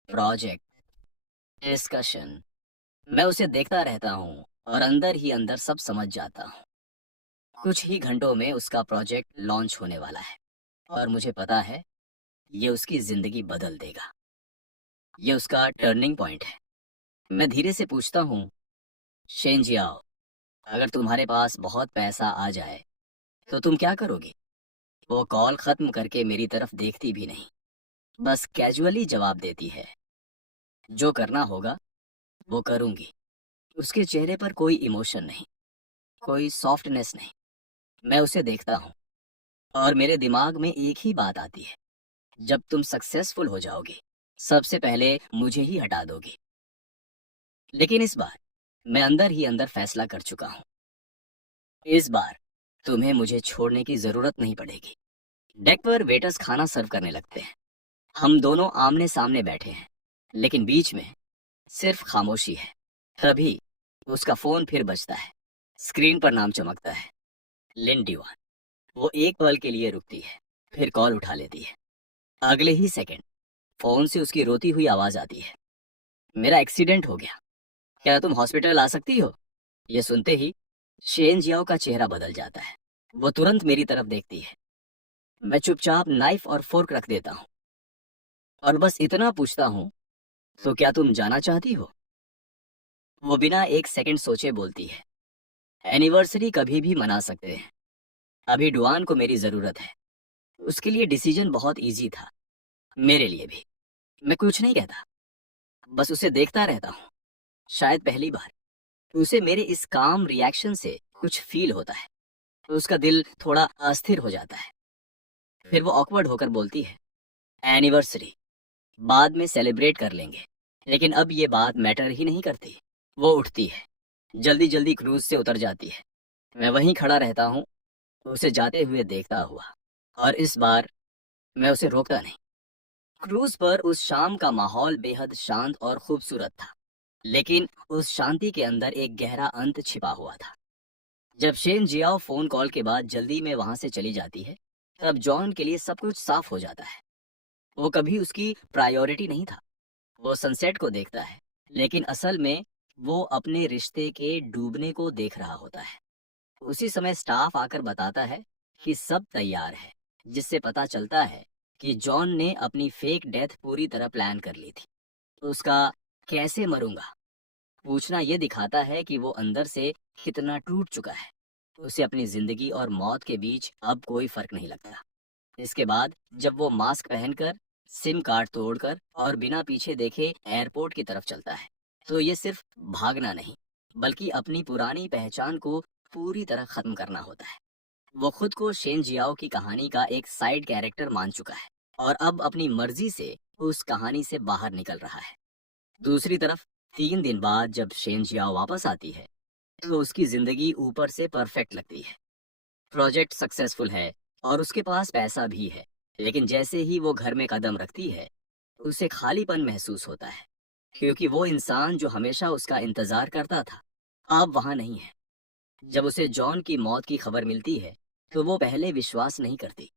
प्रोजेक्ट, डिस्कशन। मैं उसे देखता रहता हूँ और अंदर ही अंदर सब समझ जाता हूँ। कुछ ही घंटों में उसका प्रोजेक्ट लॉन्च होने वाला है और मुझे पता है ये उसकी जिंदगी बदल देगा। ये उसका टर्निंग पॉइंट है। मैं धीरे से पूछता हूँ, शेन जियाओ, अगर तुम्हारे पास बहुत पैसा आ जाए तो तुम क्या करोगी? वो कॉल खत्म करके मेरी तरफ देखती भी नहीं, बस कैजुअली जवाब देती है, जो करना होगा वो करूंगी। उसके चेहरे पर कोई इमोशन नहीं, कोई सॉफ्टनेस नहीं। मैं उसे देखता हूँ और मेरे दिमाग में एक ही बात आती है, जब तुम सक्सेसफुल हो जाओगी, सबसे पहले मुझे ही हटा दोगी। लेकिन इस बार मैं अंदर ही अंदर फैसला कर चुका हूँ। इस बार तुम्हें मुझे छोड़ने की जरूरत नहीं पड़ेगी। डेक पर वेटर्स खाना सर्व करने लगते हैं। हम दोनों आमने सामने बैठे हैं, लेकिन बीच में सिर्फ खामोशी है। तभी उसका फोन फिर बजता है। स्क्रीन पर नाम चमकता है, लिन डिवान। वो एक पल के लिए रुकती है, फिर कॉल उठा लेती है। अगले ही सेकंड फोन से उसकी रोती हुई आवाज आती है, मेरा एक्सीडेंट हो गया, क्या तुम हॉस्पिटल आ सकती हो? ये सुनते ही शेन जियाओ का चेहरा बदल जाता है। वो तुरंत मेरी तरफ देखती है। मैं चुपचाप नाइफ और फोर्क रख देता हूँ और बस इतना पूछता हूँ, तो क्या तुम जाना चाहती हो? वो बिना एक सेकंड सोचे बोलती है, एनिवर्सरी कभी भी मना सकते हैं, अभी डुआन को मेरी जरूरत है। उसके लिए डिसीजन बहुत इजी था, मेरे लिए भी। मैं कुछ नहीं कहता, बस उसे देखता रहता हूँ। शायद पहली बार उसे मेरे इस काम रिएक्शन से कुछ फील होता है। उसका दिल थोड़ा अस्थिर हो जाता है। फिर वो ऑकवर्ड होकर बोलती है, एनिवर्सरी बाद में सेलिब्रेट कर लेंगे, लेकिन अब ये बात मैटर ही नहीं करती। वो उठती है, जल्दी जल्दी क्रूज से उतर जाती है। मैं वहीं खड़ा रहता हूँ, उसे जाते हुए देखता हुआ, और इस बार मैं उसे रोकता नहीं। क्रूज पर उस शाम का माहौल बेहद शांत और खूबसूरत था, लेकिन उस शांति के अंदर एक गहरा अंत छिपा हुआ था। जब शेन जियाओ फोन कॉल के बाद जल्दी में वहां से चली जाती है, तब जॉन के लिए सब कुछ साफ हो जाता है। वो कभी उसकी प्रायोरिटी नहीं था। वो सनसेट को देखता है, लेकिन असल में वो अपने रिश्ते के डूबने को देख रहा होता है। उसी समय स्टाफ आकर बताता है कि सब तैयार है, जिससे पता चलता है कि जॉन ने अपनी फेक डेथ पूरी तरह प्लान कर ली थी। उसका कैसे मरूंगा पूछना ये दिखाता है कि वो अंदर से कितना टूट चुका है। उसे अपनी जिंदगी और मौत के बीच अब कोई फर्क नहीं लगता। इसके बाद जब वो मास्क पहनकर, सिम कार्ड तोड़कर और बिना पीछे देखे एयरपोर्ट की तरफ चलता है, तो ये सिर्फ भागना नहीं, बल्कि अपनी पुरानी पहचान को पूरी तरह खत्म करना होता है। वो खुद को शेन जियाओ की कहानी का एक साइड कैरेक्टर मान चुका है और अब अपनी मर्जी से उस कहानी से बाहर निकल रहा है। दूसरी तरफ 3 दिन बाद जब शेन जियाओ वापस आती है, तो उसकी जिंदगी ऊपर से परफेक्ट लगती है। प्रोजेक्ट सक्सेसफुल है और उसके पास पैसा भी है, लेकिन जैसे ही वो घर में कदम रखती है, उसे खालीपन महसूस होता है, क्योंकि वो इंसान जो हमेशा उसका इंतजार करता था, अब वहां नहीं है। जब उसे जॉन की मौत की खबर मिलती है, तो वो पहले विश्वास नहीं करती,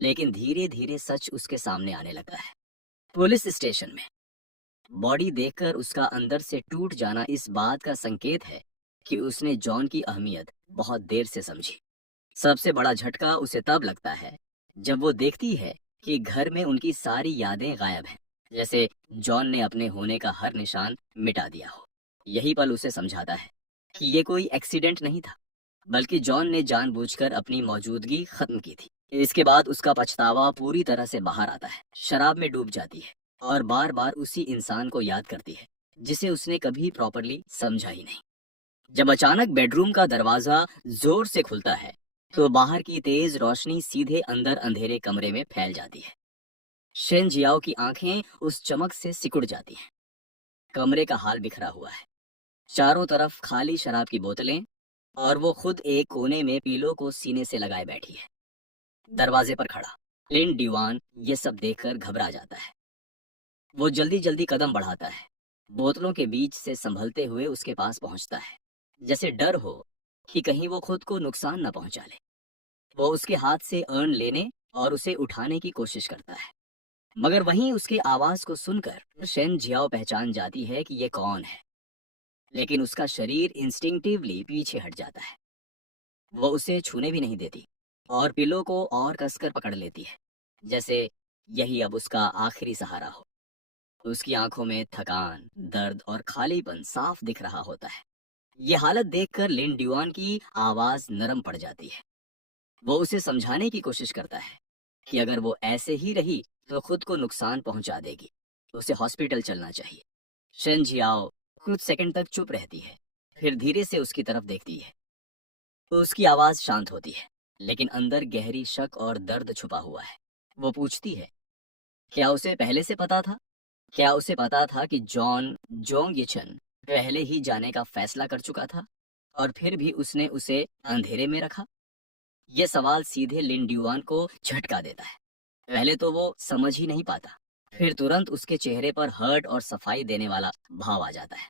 लेकिन धीरे धीरे सच उसके सामने आने लगता है। पुलिस स्टेशन में बॉडी देखकर उसका अंदर से टूट जाना इस बात का संकेत है कि उसने जॉन की अहमियत बहुत देर से समझी। सबसे बड़ा झटका उसे तब लगता है जब वो देखती है कि घर में उनकी सारी यादें गायब हैं, जैसे जॉन ने अपने होने का हर निशान मिटा दिया हो। यही पल उसे समझाता है कि ये कोई एक्सीडेंट नहीं था, बल्कि जॉन ने जानबूझकर अपनी मौजूदगी खत्म की थी। इसके बाद उसका पछतावा पूरी तरह से बाहर आता है। शराब में डूब जाती है और बार बार उसी इंसान को याद करती है जिसे उसने कभी प्रॉपरली समझा ही नहीं। जब अचानक बेडरूम का दरवाजा जोर से खुलता है, तो बाहर की तेज रोशनी सीधे अंदर अंधेरे कमरे में फैल जाती है। शेन जियाओ की आंखें उस चमक से सिकुड़ जाती हैं। कमरे का हाल बिखरा हुआ है, चारों तरफ खाली शराब की बोतलें, और वो खुद एक कोने में पीलो को सीने से लगाए बैठी है। दरवाजे पर खड़ा लिन डिवान ये सब देखकर घबरा जाता है। वो जल्दी जल्दी कदम बढ़ाता है, बोतलों के बीच से संभलते हुए उसके पास पहुंचता है, जैसे डर हो कि कहीं वो खुद को नुकसान न पहुंचा ले। वो उसके हाथ से अर्न लेने और उसे उठाने की कोशिश करता है, मगर वहीं उसके आवाज को सुनकर शेन जियाओ पहचान जाती है कि ये कौन है। लेकिन उसका शरीर इंस्टिंक्टिवली पीछे हट जाता है। वो उसे छूने भी नहीं देती और पिलो को और कसकर पकड़ लेती है, जैसे यही अब उसका आखिरी सहारा हो। उसकी आंखों में थकान, दर्द और खालीपन साफ दिख रहा होता है। ये हालत देखकर लिन ड्यूआन की आवाज नरम पड़ जाती है। वो उसे समझाने की कोशिश करता है कि अगर वो ऐसे ही रही तो खुद को नुकसान पहुंचा देगी, उसे हॉस्पिटल चलना चाहिए। शेन जियाओ कुछ सेकंड तक चुप रहती है, फिर धीरे से उसकी तरफ देखती है। तो उसकी आवाज शांत होती है, लेकिन अंदर गहरी शक और दर्द छुपा हुआ है। वो पूछती है, क्या उसे पहले से पता था? क्या उसे पता था कि जॉन जोंग यिचन पहले ही जाने का फैसला कर चुका था और फिर भी उसने उसे अंधेरे में रखा? ये सवाल सीधे लिन ड्यूआन को झटका देता है। पहले तो वो समझ ही नहीं पाता, फिर तुरंत उसके चेहरे पर हर्ट और सफाई देने वाला भाव आ जाता है,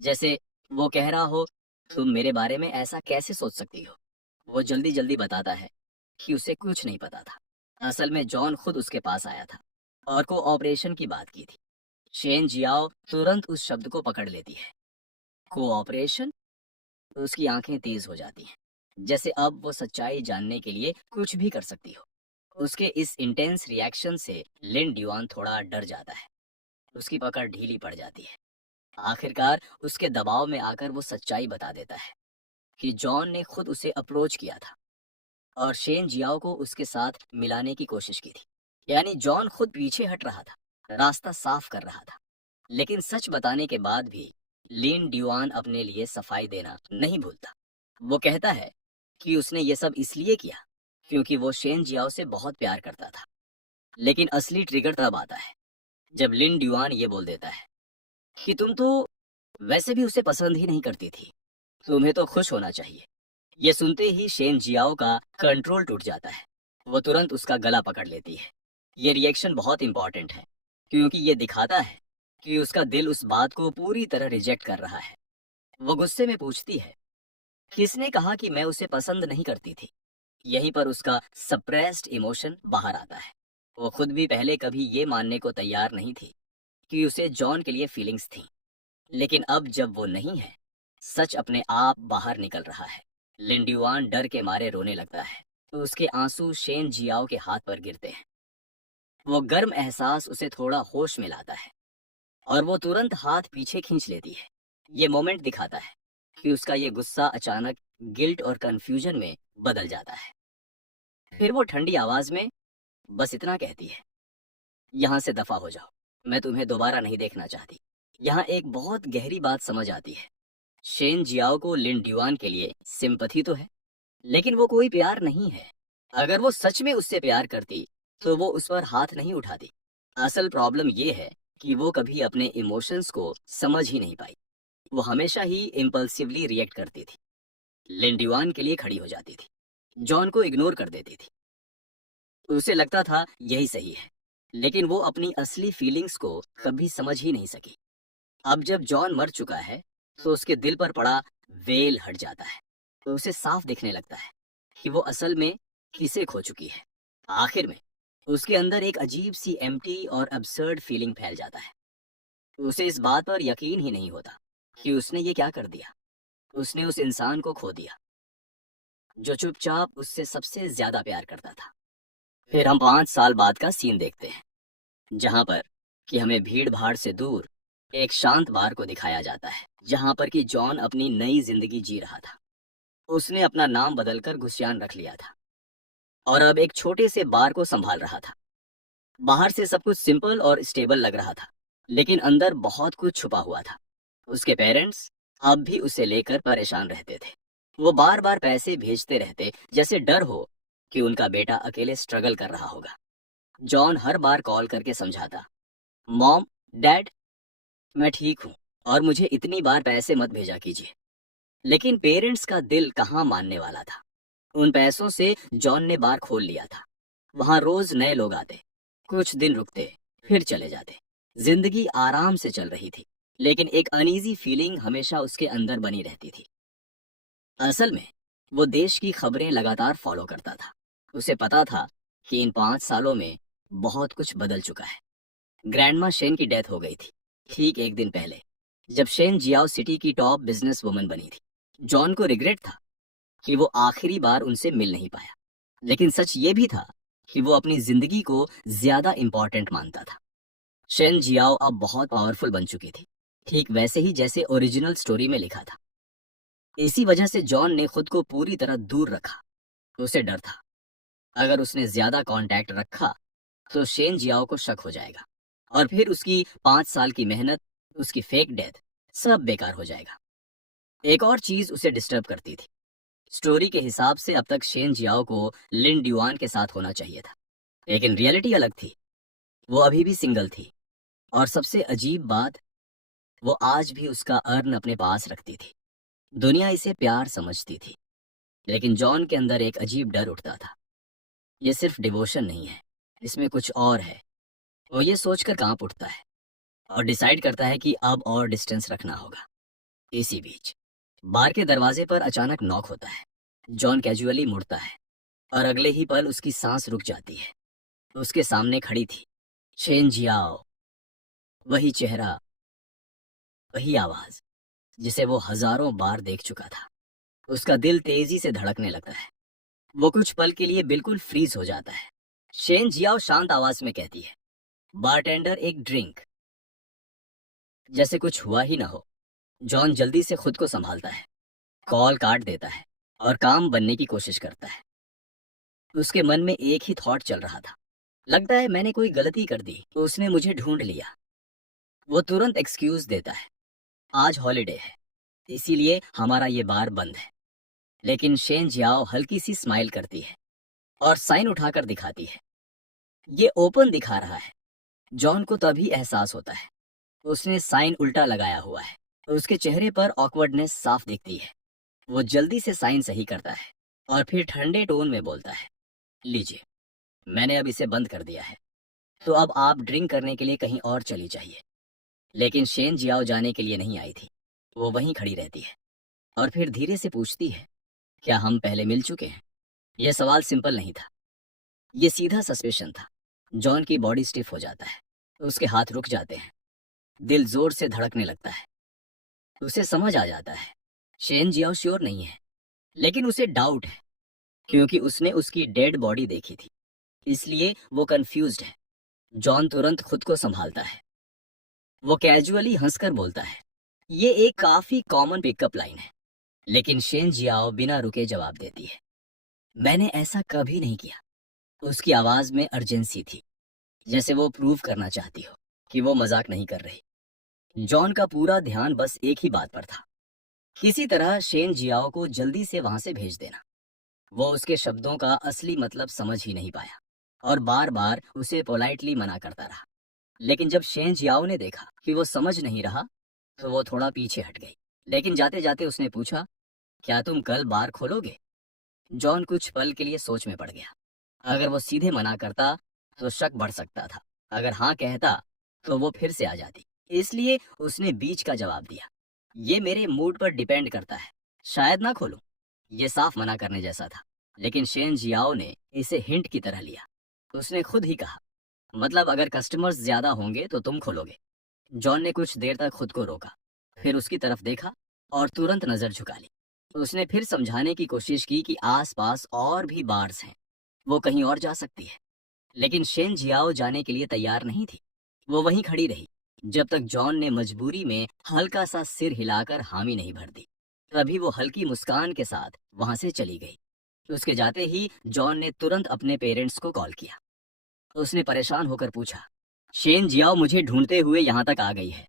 जैसे वो कह रहा हो, तुम मेरे बारे में ऐसा कैसे सोच सकती हो? वो जल्दी जल्दी बताता है कि उसे कुछ नहीं पता था। असल में जॉन खुद उसके पास आया था और कोऑपरेशन की बात की थी। शेन जियाओ तुरंत उस शब्द को पकड़ लेती है। कोऑपरेशन? उसकी आंखें तेज हो जाती हैं, जैसे अब वो सच्चाई जानने के लिए कुछ भी कर सकती हो। उसके इस इंटेंस रिएक्शन से लिन ड्यूआन थोड़ा डर जाता है। उसकी पकड़ ढीली पड़ जाती है। आखिरकार उसके दबाव में आकर वो सच्चाई बता देता है कि जॉन ने खुद उसे अप्रोच किया था और शेन जियाओ को उसके साथ मिलाने की कोशिश की थी। यानी जॉन खुद पीछे हट रहा था, रास्ता साफ कर रहा था। लेकिन सच बताने के बाद भी लिन ड्यूआन अपने लिए सफाई देना नहीं भूलता। वो कहता है कि उसने ये सब इसलिए किया क्योंकि वो शेन जियाओ से बहुत प्यार करता था। लेकिन असली ट्रिगर तब आता है जब लिन ड्यूआन ये बोल देता है कि तुम तो वैसे भी उसे पसंद ही नहीं करती थी, तुम्हें तो खुश होना चाहिए। ये सुनते ही शेन जियाओ का कंट्रोल टूट जाता है। वो तुरंत उसका गला पकड़ लेती है। ये रिएक्शन बहुत इंपॉर्टेंट है क्योंकि ये दिखाता है कि उसका दिल उस बात को पूरी तरह रिजेक्ट कर रहा है। वो गुस्से में पूछती है, किसने कहा कि मैं उसे पसंद नहीं करती थी? यहीं पर उसका सप्रेस्ड इमोशन बाहर आता है। वो खुद भी पहले कभी ये मानने को तैयार नहीं थी कि उसे जॉन के लिए फीलिंग्स थी। लेकिन अब जब वो नहीं है, सच अपने आप बाहर निकल रहा है। लिंड्यूआन डर के मारे रोने लगता है तो उसके आंसू शेन जियाओ के हाथ पर गिरते हैं। वो गर्म एहसास उसे थोड़ा होश में लाता है और वो तुरंत हाथ पीछे खींच लेती है। ये मोमेंट दिखाता है कि उसका ये गुस्सा अचानक गिल्ट और कंफ्यूजन में बदल जाता है। फिर वो ठंडी आवाज में बस इतना कहती है, यहाँ से दफा हो जाओ, मैं तुम्हें दोबारा नहीं देखना चाहती। यहाँ एक बहुत गहरी बात समझ आती है। शेन जियाओ को लिन ड्यूआन के लिए सिंपथी तो है, लेकिन वो कोई प्यार नहीं है। अगर वो सच में उससे प्यार करती तो वो उस पर हाथ नहीं उठाती। असल प्रॉब्लम ये है कि वो कभी अपने इमोशंस को समझ ही नहीं पाई। वो हमेशा ही इम्पल्सिवली रिएक्ट करती थी, लिन ड्यूआन के लिए खड़ी हो जाती थी, जॉन को इग्नोर कर देती थी। उसे लगता था यही सही है, लेकिन वो अपनी असली फीलिंग्स को कभी समझ ही नहीं सकी। अब जब जॉन मर चुका है तो उसके दिल पर पड़ा वेल हट जाता है। तो उसे साफ दिखने लगता है कि वो असल में किसे खो चुकी है। आखिर में उसके अंदर एक अजीब सी एम्प्टी और अब्सर्ड फीलिंग फैल जाता है। उसे इस बात पर यकीन ही नहीं होता कि उसने ये क्या कर दिया। उसने उस इंसान को खो दिया जो चुपचाप उससे सबसे ज्यादा प्यार करता था। फिर हम 5 साल बाद का सीन देखते हैं, जहां पर कि हमें भीड़ भाड़ से दूर एक शांत बार को दिखाया जाता है, जहां पर कि जॉन अपनी नई जिंदगी जी रहा था। उसने अपना नाम बदलकर गुसियान रख लिया था और अब एक छोटे से बार को संभाल रहा था। बाहर से सब कुछ सिंपल और स्टेबल लग रहा था, लेकिन अंदर बहुत कुछ छुपा हुआ था। उसके पेरेंट्स अब भी उसे लेकर परेशान रहते थे। वो बार बार पैसे भेजते रहते, जैसे डर हो कि उनका बेटा अकेले स्ट्रगल कर रहा होगा। जॉन हर बार कॉल करके समझाता, मॉम, डैड, मैं ठीक हूँ और मुझे इतनी बार पैसे मत भेजा कीजिए। लेकिन पेरेंट्स का दिल कहाँ मानने वाला था। उन पैसों से जॉन ने बार खोल लिया था। वहां रोज नए लोग आते, कुछ दिन रुकते, फिर चले जाते। जिंदगी आराम से चल रही थी, लेकिन एक अनईजी फीलिंग हमेशा उसके अंदर बनी रहती थी। असल में वो देश की खबरें लगातार फॉलो करता था। उसे पता था कि इन 5 सालों में बहुत कुछ बदल चुका है। ग्रैंडमा शेन की डेथ हो गई थी ठीक एक दिन पहले, जब शेन जियाओ सिटी की टॉप बिजनेस वुमन बनी थी। जॉन को रिग्रेट था कि वो आखिरी बार उनसे मिल नहीं पाया, लेकिन सच ये भी था कि वो अपनी जिंदगी को ज्यादा इंपॉर्टेंट मानता था। शेन जियाओ अब बहुत पावरफुल बन चुकी थी, ठीक वैसे ही जैसे ओरिजिनल स्टोरी में लिखा था। इसी वजह से जॉन ने खुद को पूरी तरह दूर रखा। उसे डर था, अगर उसने ज्यादा कांटेक्ट रखा तो शेन जियाओ को शक हो जाएगा और फिर उसकी 5 साल की मेहनत, उसकी फेक डेथ, सब बेकार हो जाएगा। एक और चीज उसे डिस्टर्ब करती थी। स्टोरी के हिसाब से अब तक शेन जियाओ को लिन ड्यूआन के साथ होना चाहिए था, लेकिन रियलिटी अलग थी। वो अभी भी सिंगल थी, और सबसे अजीब बात, वो आज भी उसका अर्न अपने पास रखती थी। दुनिया इसे प्यार समझती थी, लेकिन जॉन के अंदर एक अजीब डर उठता था। ये सिर्फ डिवोशन नहीं है, इसमें कुछ और है। वो ये सोचकर कांप उठता है और डिसाइड करता है कि अब और डिस्टेंस रखना होगा। इसी बीच बार के दरवाजे पर अचानक नॉक होता है। जॉन कैजुअली मुड़ता है और अगले ही पल उसकी सांस रुक जाती है। उसके सामने खड़ी थी शेन जियाओ, वही चेहरा, वही आवाज जिसे वो हजारों बार देख चुका था। उसका दिल तेजी से धड़कने लगता है। वो कुछ पल के लिए बिल्कुल फ्रीज हो जाता है। शेन जियाओ शांत आवाज में कहती है, बारटेंडर एक ड्रिंक। जैसे कुछ हुआ ही ना हो, जॉन जल्दी से खुद को संभालता है, कॉल काट देता है और काम बनने की कोशिश करता है। उसके मन में एक ही थॉट चल रहा था, लगता है मैंने कोई गलती कर दी तो उसने मुझे ढूंढ लिया। वो तुरंत एक्सक्यूज देता है, आज हॉलिडे है, इसीलिए हमारा ये बार बंद है। लेकिन शेन जियाओ हल्की सी स्माइल करती है और साइन उठाकर दिखाती है। ये ओपन दिखा रहा है। जॉन को तभी एहसास होता है, उसने साइन उल्टा लगाया हुआ है। उसके चेहरे पर ऑकवर्डनेस साफ दिखती है। वो जल्दी से साइन सही करता है और फिर ठंडे टोन में बोलता है, लीजिए, मैंने अब इसे बंद कर दिया है, तो अब आप ड्रिंक करने के लिए कहीं और चली जाइए। लेकिन शेन जियाओ जाने के लिए नहीं आई थी। वो वहीं खड़ी रहती है और फिर धीरे से पूछती है, क्या हम पहले मिल चुके हैं? यह सवाल सिंपल नहीं था, ये सीधा सस्पेशन था। जॉन की बॉडी स्टिफ हो जाता है, उसके हाथ रुक जाते हैं, दिल जोर से धड़कने लगता है। उसे समझ आ जाता है शेन जियाओ श्योर नहीं है, लेकिन उसे डाउट है क्योंकि उसने उसकी डेड बॉडी देखी थी, इसलिए वो कंफ्यूज्ड है। जॉन तुरंत खुद को संभालता है। वो कैजुअली हंसकर बोलता है, ये एक काफी कॉमन पिकअप लाइन है। लेकिन शेन जियाओ बिना रुके जवाब देती है, मैंने ऐसा कभी नहीं किया। उसकी आवाज में अर्जेंसी थी, जैसे वो प्रूव करना चाहती हो कि वो मजाक नहीं कर रही। जॉन का पूरा ध्यान बस एक ही बात पर था, किसी तरह शेन जियाओ को जल्दी से वहां से भेज देना। वो उसके शब्दों का असली मतलब समझ ही नहीं पाया और बार बार उसे पोलाइटली मना करता रहा। लेकिन जब शेन जियाओ ने देखा कि वो समझ नहीं रहा, तो वो थोड़ा पीछे हट गई। लेकिन जाते जाते उसने पूछा, क्या तुम कल बार खोलोगे? जॉन कुछ पल के लिए सोच में पड़ गया। अगर वो सीधे मना करता तो शक बढ़ सकता था, अगर हाँ कहता तो वो फिर से आ जाती। इसलिए उसने बीच का जवाब दिया, ये मेरे मूड पर डिपेंड करता है, शायद ना खोलूं। ये साफ मना करने जैसा था, लेकिन शेन जियाओ ने इसे हिंट की तरह लिया। उसने खुद ही कहा, मतलब अगर कस्टमर्स ज्यादा होंगे तो तुम खोलोगे। जॉन ने कुछ देर तक खुद को रोका, फिर उसकी तरफ देखा और तुरंत नजर झुका ली। उसने फिर समझाने की कोशिश की कि आसपास और भी बार्स हैं, वो कहीं और जा सकती है। लेकिन शेन जियाओ जाने के लिए तैयार नहीं थी। वो वहीं खड़ी रही जब तक जॉन ने मजबूरी में हल्का सा सिर हिलाकर हामी नहीं भर दी। तभी वो हल्की मुस्कान के साथ वहां से चली गई। उसके जाते ही जॉन ने तुरंत अपने पेरेंट्स को कॉल किया। उसने परेशान होकर पूछा, शेन जियाओ मुझे ढूंढते हुए यहाँ तक आ गई है,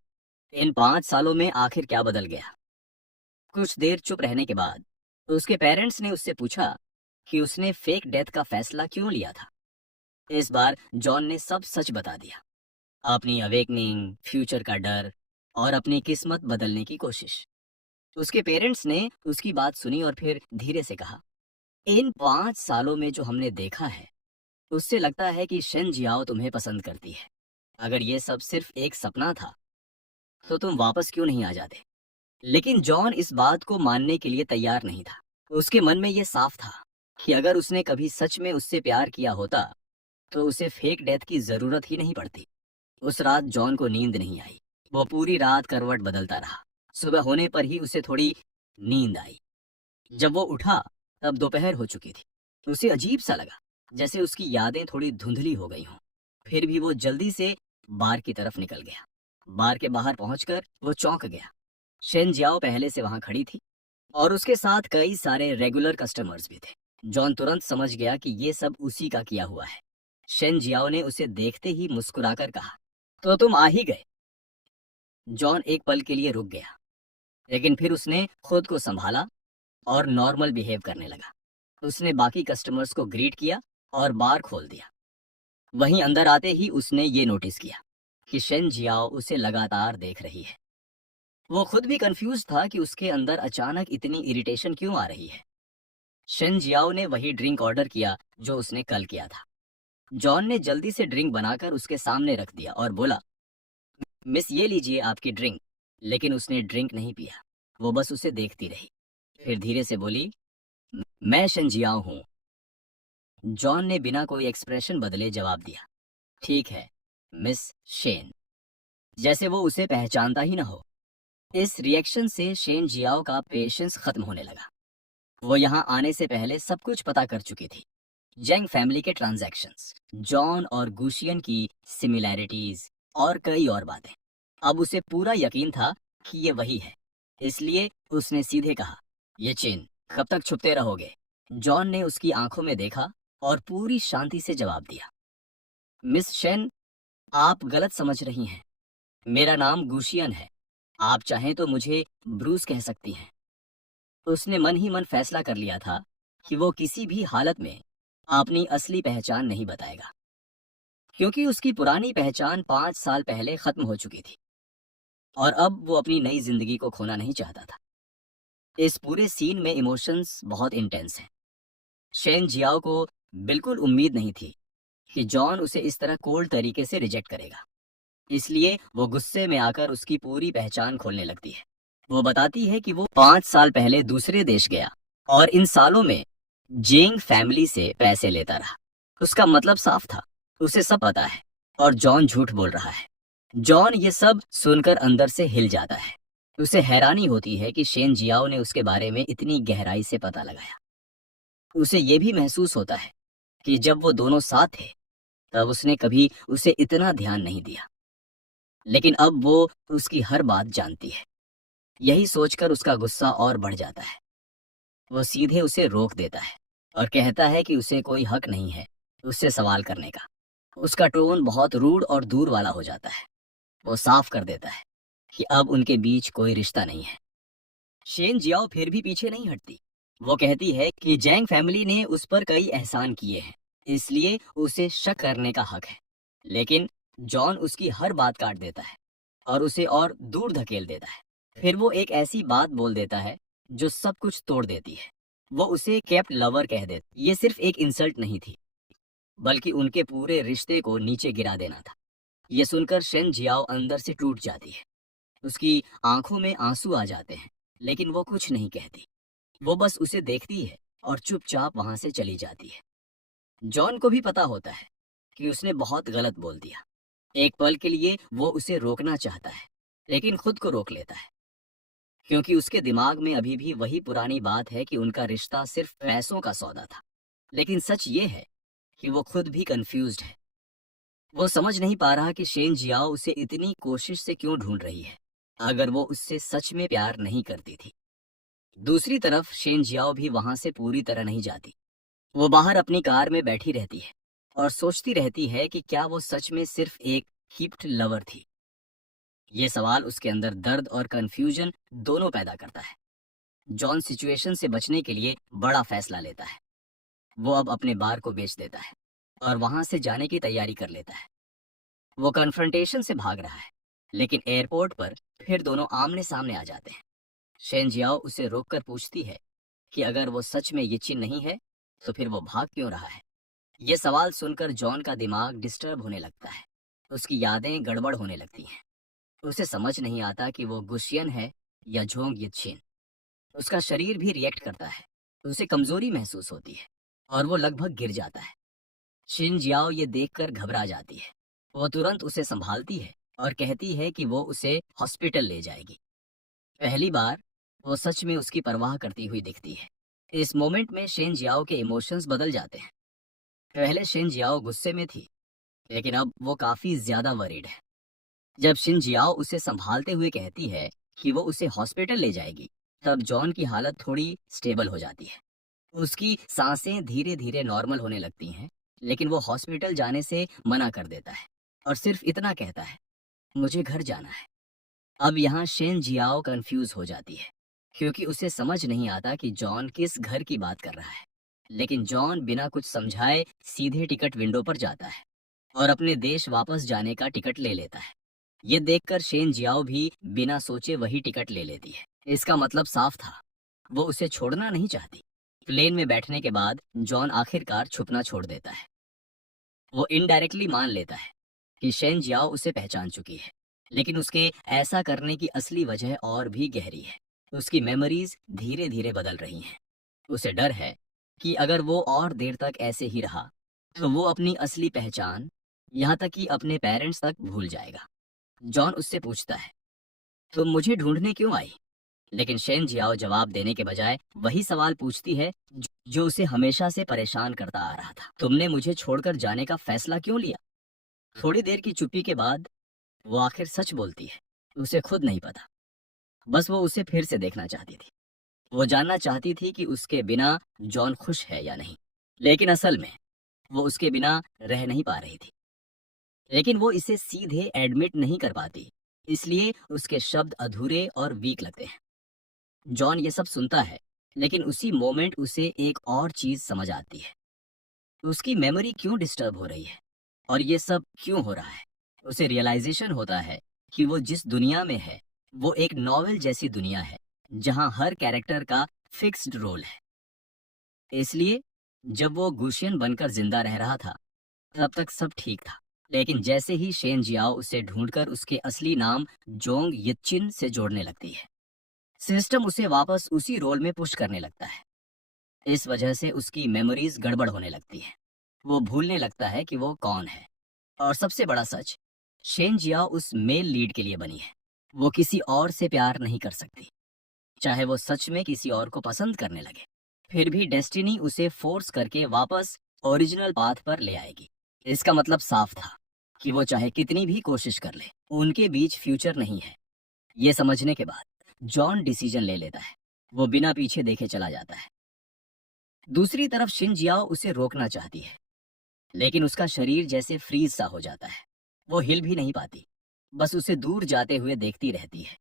इन 5 सालों में आखिर क्या बदल गया? कुछ देर चुप रहने के बाद उसके पेरेंट्स ने उससे पूछा कि उसने फेक डेथ का फैसला क्यों लिया था। इस बार जॉन ने सब सच बता दिया, अपनी अवेकनिंग, फ्यूचर का डर और अपनी किस्मत बदलने की कोशिश। उसके पेरेंट्स ने उसकी बात सुनी और फिर धीरे से कहा, इन 5 सालों में जो हमने देखा है, उससे लगता है कि शेन जियाओ तुम्हें पसंद करती है। अगर ये सब सिर्फ एक सपना था तो तुम वापस क्यों नहीं आ जाते? लेकिन जॉन इस बात को मानने के लिए तैयार नहीं था। उसके मन में यह साफ था कि अगर उसने कभी सच में उससे प्यार किया होता तो उसे फेक डेथ की जरूरत ही नहीं पड़ती। उस रात जॉन को नींद नहीं आई। वो पूरी रात करवट बदलता रहा। सुबह होने पर ही उसे थोड़ी नींद आई। जब वो उठा तब दोपहर हो चुकी थी। उसे अजीब सा लगा, जैसे उसकी यादें थोड़ी धुंधली हो गई हों। फिर भी वो जल्दी से बार की तरफ निकल गया। बार के बाहर पहुंचकर वो चौंक गया। शेन जियाओ पहले से वहां खड़ी थी और उसके साथ कई सारे रेगुलर कस्टमर्स भी थे। जॉन तुरंत समझ गया कि ये सब उसी का किया हुआ है। शेन जियाओ ने उसे देखते ही मुस्कुराकर कहा, तो तुम आ ही गए। जॉन एक पल के लिए रुक गया, लेकिन फिर उसने खुद को संभाला और नॉर्मल बिहेव करने लगा। उसने बाकी कस्टमर्स को ग्रीट किया और बार खोल दिया। वहीं अंदर आते ही उसने ये नोटिस किया कि शेन जियाओ उसे लगातार देख रही है। वो खुद भी कंफ्यूज था कि उसके अंदर अचानक इतनी इरिटेशन क्यों आ रही है। शेन जियाओ ने वही ड्रिंक ऑर्डर किया जो उसने कल किया था। जॉन ने जल्दी से ड्रिंक बनाकर उसके सामने रख दिया और बोला, मिस ये लीजिए आपकी ड्रिंक। लेकिन उसने ड्रिंक नहीं पिया, वो बस उसे देखती रही। फिर धीरे से बोली, मैं शेन जियाओ हूँ। जॉन ने बिना कोई एक्सप्रेशन बदले जवाब दिया, ठीक है मिस शेन, जैसे वो उसे पहचानता ही ना हो। इस रिएक्शन से शेन जियाओ का पेशेंस खत्म होने लगा। वो यहाँ आने से पहले सब कुछ पता कर चुकी थी। जेंग फैमिली के ट्रांजैक्शंस, जॉन और गुशियन की सिमिलैरिटीज और कई और बातें। अब उसे पूरा यकीन था कि ये वही है। इसलिए उसने सीधे कहा, ये चिन कब तक छुपते रहोगे? जॉन ने उसकी आंखों में देखा और पूरी शांति से जवाब दिया, मिस शेन, आप गलत समझ रही हैं। मेरा नाम गुशियन है। आप चाहें तो मुझे ब्रूस कह सकती हैं। उसने मन ही मन फैसला कर लिया था कि वो किसी भी हालत में अपनी असली पहचान नहीं बताएगा, क्योंकि उसकी पुरानी पहचान 5 साल पहले खत्म हो चुकी थी और अब वो अपनी नई जिंदगी को खोना नहीं चाहता था। इस पूरे सीन में इमोशंस बहुत इंटेंस हैं। शेन जियाओ को बिल्कुल उम्मीद नहीं थी कि जॉन उसे इस तरह कोल्ड तरीके से रिजेक्ट करेगा। इसलिए वो गुस्से में आकर उसकी पूरी पहचान खोलने लगती है। वो बताती है कि वो 5 साल पहले दूसरे देश गया और इन सालों में जेंग फैमिली से पैसे लेता रहा। उसका मतलब साफ था, उसे सब पता है और जॉन झूठ बोल रहा है। जॉन ये सब सुनकर अंदर से हिल जाता है। उसे हैरानी होती है कि शेन जियाओ ने उसके बारे में इतनी गहराई से पता लगाया। उसे ये भी महसूस होता है कि जब वो दोनों साथ थे तब उसने कभी उसे इतना ध्यान नहीं दिया, लेकिन अब वो उसकी हर बात जानती है। यही सोचकर उसका गुस्सा और बढ़ जाता है। वो सीधे उसे रोक देता है और कहता है कि उसे कोई हक नहीं है उससे सवाल करने का। उसका टोन बहुत रूड और दूर वाला हो जाता है। वो साफ कर देता है कि अब उनके बीच कोई रिश्ता नहीं है। शेन जियाओ फिर भी पीछे नहीं हटती। वो कहती है कि जैंग फैमिली ने उस पर कई एहसान किए हैं, इसलिए उसे शक करने का हक है। लेकिन जॉन उसकी हर बात काट देता है और उसे और दूर धकेल देता है। फिर वो एक ऐसी बात बोल देता है जो सब कुछ तोड़ देती है। वो उसे केप्ट लवर कह देता। ये सिर्फ एक इंसल्ट नहीं थी, बल्कि उनके पूरे रिश्ते को नीचे गिरा देना था। ये सुनकर शेन जियाओ अंदर से टूट जाती है। उसकी आंखों में आंसू आ जाते हैं, लेकिन वो कुछ नहीं कहती। वो बस उसे देखती है और चुपचाप वहां से चली जाती है। जॉन को भी पता होता है कि उसने बहुत गलत बोल दिया। एक पल के लिए वो उसे रोकना चाहता है, लेकिन खुद को रोक लेता है, क्योंकि उसके दिमाग में अभी भी वही पुरानी बात है कि उनका रिश्ता सिर्फ पैसों का सौदा था। लेकिन सच ये है कि वो खुद भी कंफ्यूज्ड है। वो समझ नहीं पा रहा कि शेन जियाओ उसे इतनी कोशिश से क्यों ढूंढ रही है, अगर वो उससे सच में प्यार नहीं करती थी। दूसरी तरफ शेन जियाओ भी वहां से पूरी तरह नहीं जाती। वो बाहर अपनी कार में बैठी रहती है और सोचती रहती है कि क्या वो सच में सिर्फ एक कीप्ड लवर थी। ये सवाल उसके अंदर दर्द और कंफ्यूजन दोनों पैदा करता है। जॉन सिचुएशन से बचने के लिए बड़ा फैसला लेता है। वो अब अपने बार को बेच देता है और वहां से जाने की तैयारी कर लेता है। वो कन्फ्रंटेशन से भाग रहा है, लेकिन एयरपोर्ट पर फिर दोनों आमने सामने आ जाते हैं। शेन जियाओ उसे रोककर पूछती है कि अगर वो सच में ये चिन नहीं है तो फिर वो भाग क्यों रहा है। ये सवाल सुनकर जॉन का दिमाग डिस्टर्ब होने लगता है। उसकी यादें गड़बड़ होने लगती हैं। उसे समझ नहीं आता कि वो गुशियन है या झोंग यित्शिन। उसका शरीर भी रिएक्ट करता है। उसे कमजोरी महसूस होती है और वो लगभग गिर जाता है। शिन जियाओ ये देखकर घबरा जाती है। वो तुरंत उसे संभालती है और कहती है कि वो उसे हॉस्पिटल ले जाएगी। पहली बार वो सच में उसकी परवाह करती हुई दिखती है। इस मोमेंट में शेन जियाओ के इमोशंस बदल जाते हैं। पहले शेन जियाओ गुस्से में थी, लेकिन अब वो काफी ज्यादा वरीड है। जब शिन जियाओ उसे संभालते हुए कहती है कि वो उसे हॉस्पिटल ले जाएगी, तब जॉन की हालत थोड़ी स्टेबल हो जाती है। उसकी सांसें धीरे धीरे नॉर्मल होने लगती हैं, लेकिन वो हॉस्पिटल जाने से मना कर देता है और सिर्फ इतना कहता है, मुझे घर जाना है। अब यहाँ शेन जियाओ कंफ्यूज हो जाती है, क्योंकि उसे समझ नहीं आता कि जॉन किस घर की बात कर रहा है। लेकिन जॉन बिना कुछ समझाए सीधे टिकट विंडो पर जाता है और अपने देश वापस जाने का टिकट ले लेता है। ये देखकर शेन जियाओ भी बिना सोचे वही टिकट ले लेती है। इसका मतलब साफ था, वो उसे छोड़ना नहीं चाहती। प्लेन में बैठने के बाद जॉन आखिरकार छुपना छोड़ देता है। वो इनडायरेक्टली मान लेता है कि शेन जियाओ उसे पहचान चुकी है, लेकिन उसके ऐसा करने की असली वजह और भी गहरी है। उसकी मेमोरीज धीरे धीरे बदल रही हैं। उसे डर है कि अगर वो और देर तक ऐसे ही रहा तो वो अपनी असली पहचान, यहाँ तक कि अपने पेरेंट्स तक भूल जाएगा। जॉन उससे पूछता है, तुम मुझे ढूंढने क्यों आई? लेकिन शेन जियाओ जवाब देने के बजाय वही सवाल पूछती है जो उसे हमेशा से परेशान करता आ रहा था, तुमने मुझे छोड़कर जाने का फैसला क्यों लिया? थोड़ी देर की चुप्पी के बाद वो आखिर सच बोलती है, उसे खुद नहीं पता, बस वो उसे फिर से देखना चाहती थी। वो जानना चाहती थी कि उसके बिना जॉन खुश है या नहीं, लेकिन असल में वो उसके बिना रह नहीं पा रही थी। लेकिन वो इसे सीधे एडमिट नहीं कर पाती, इसलिए उसके शब्द अधूरे और वीक लगते हैं। जॉन ये सब सुनता है, लेकिन उसी मोमेंट उसे एक और चीज समझ आती है, उसकी मेमोरी क्यों डिस्टर्ब हो रही है और ये सब क्यों हो रहा है। उसे रियलाइजेशन होता है कि वो जिस दुनिया में है वो एक नॉवेल जैसी दुनिया है, जहां हर कैरेक्टर का फिक्स्ड रोल है। इसलिए जब वो गुशियन बनकर जिंदा रह रहा था तब तक सब ठीक था, लेकिन जैसे ही शेन जियाओ उसे ढूंढकर उसके असली नाम जोंग यिचिन से जोड़ने लगती है, सिस्टम उसे वापस उसी रोल में पुश करने लगता है। इस वजह से उसकी मेमोरीज गड़बड़ होने लगती है। वो भूलने लगता है कि वो कौन है। और सबसे बड़ा सच, शेन जियाओ उस मेल लीड के लिए बनी है। वो किसी और से प्यार नहीं कर सकती, चाहे वो सच में किसी और को पसंद करने लगे। फिर भी डेस्टिनी उसे फोर्स करके वापस ओरिजिनल पाथ पर ले आएगी। इसका मतलब साफ था कि वो चाहे कितनी भी कोशिश कर ले, उनके बीच फ्यूचर नहीं है। ये समझने के बाद जॉन डिसीजन ले लेता है। वो बिना पीछे देखे चला जाता है। दूसरी तरफ शिन जियाओ उसे रोकना चाहती है, लेकिन उसका शरीर जैसे फ्रीज सा हो जाता है। वो हिल भी नहीं पाती, बस उसे दूर जाते हुए देखती रहती है,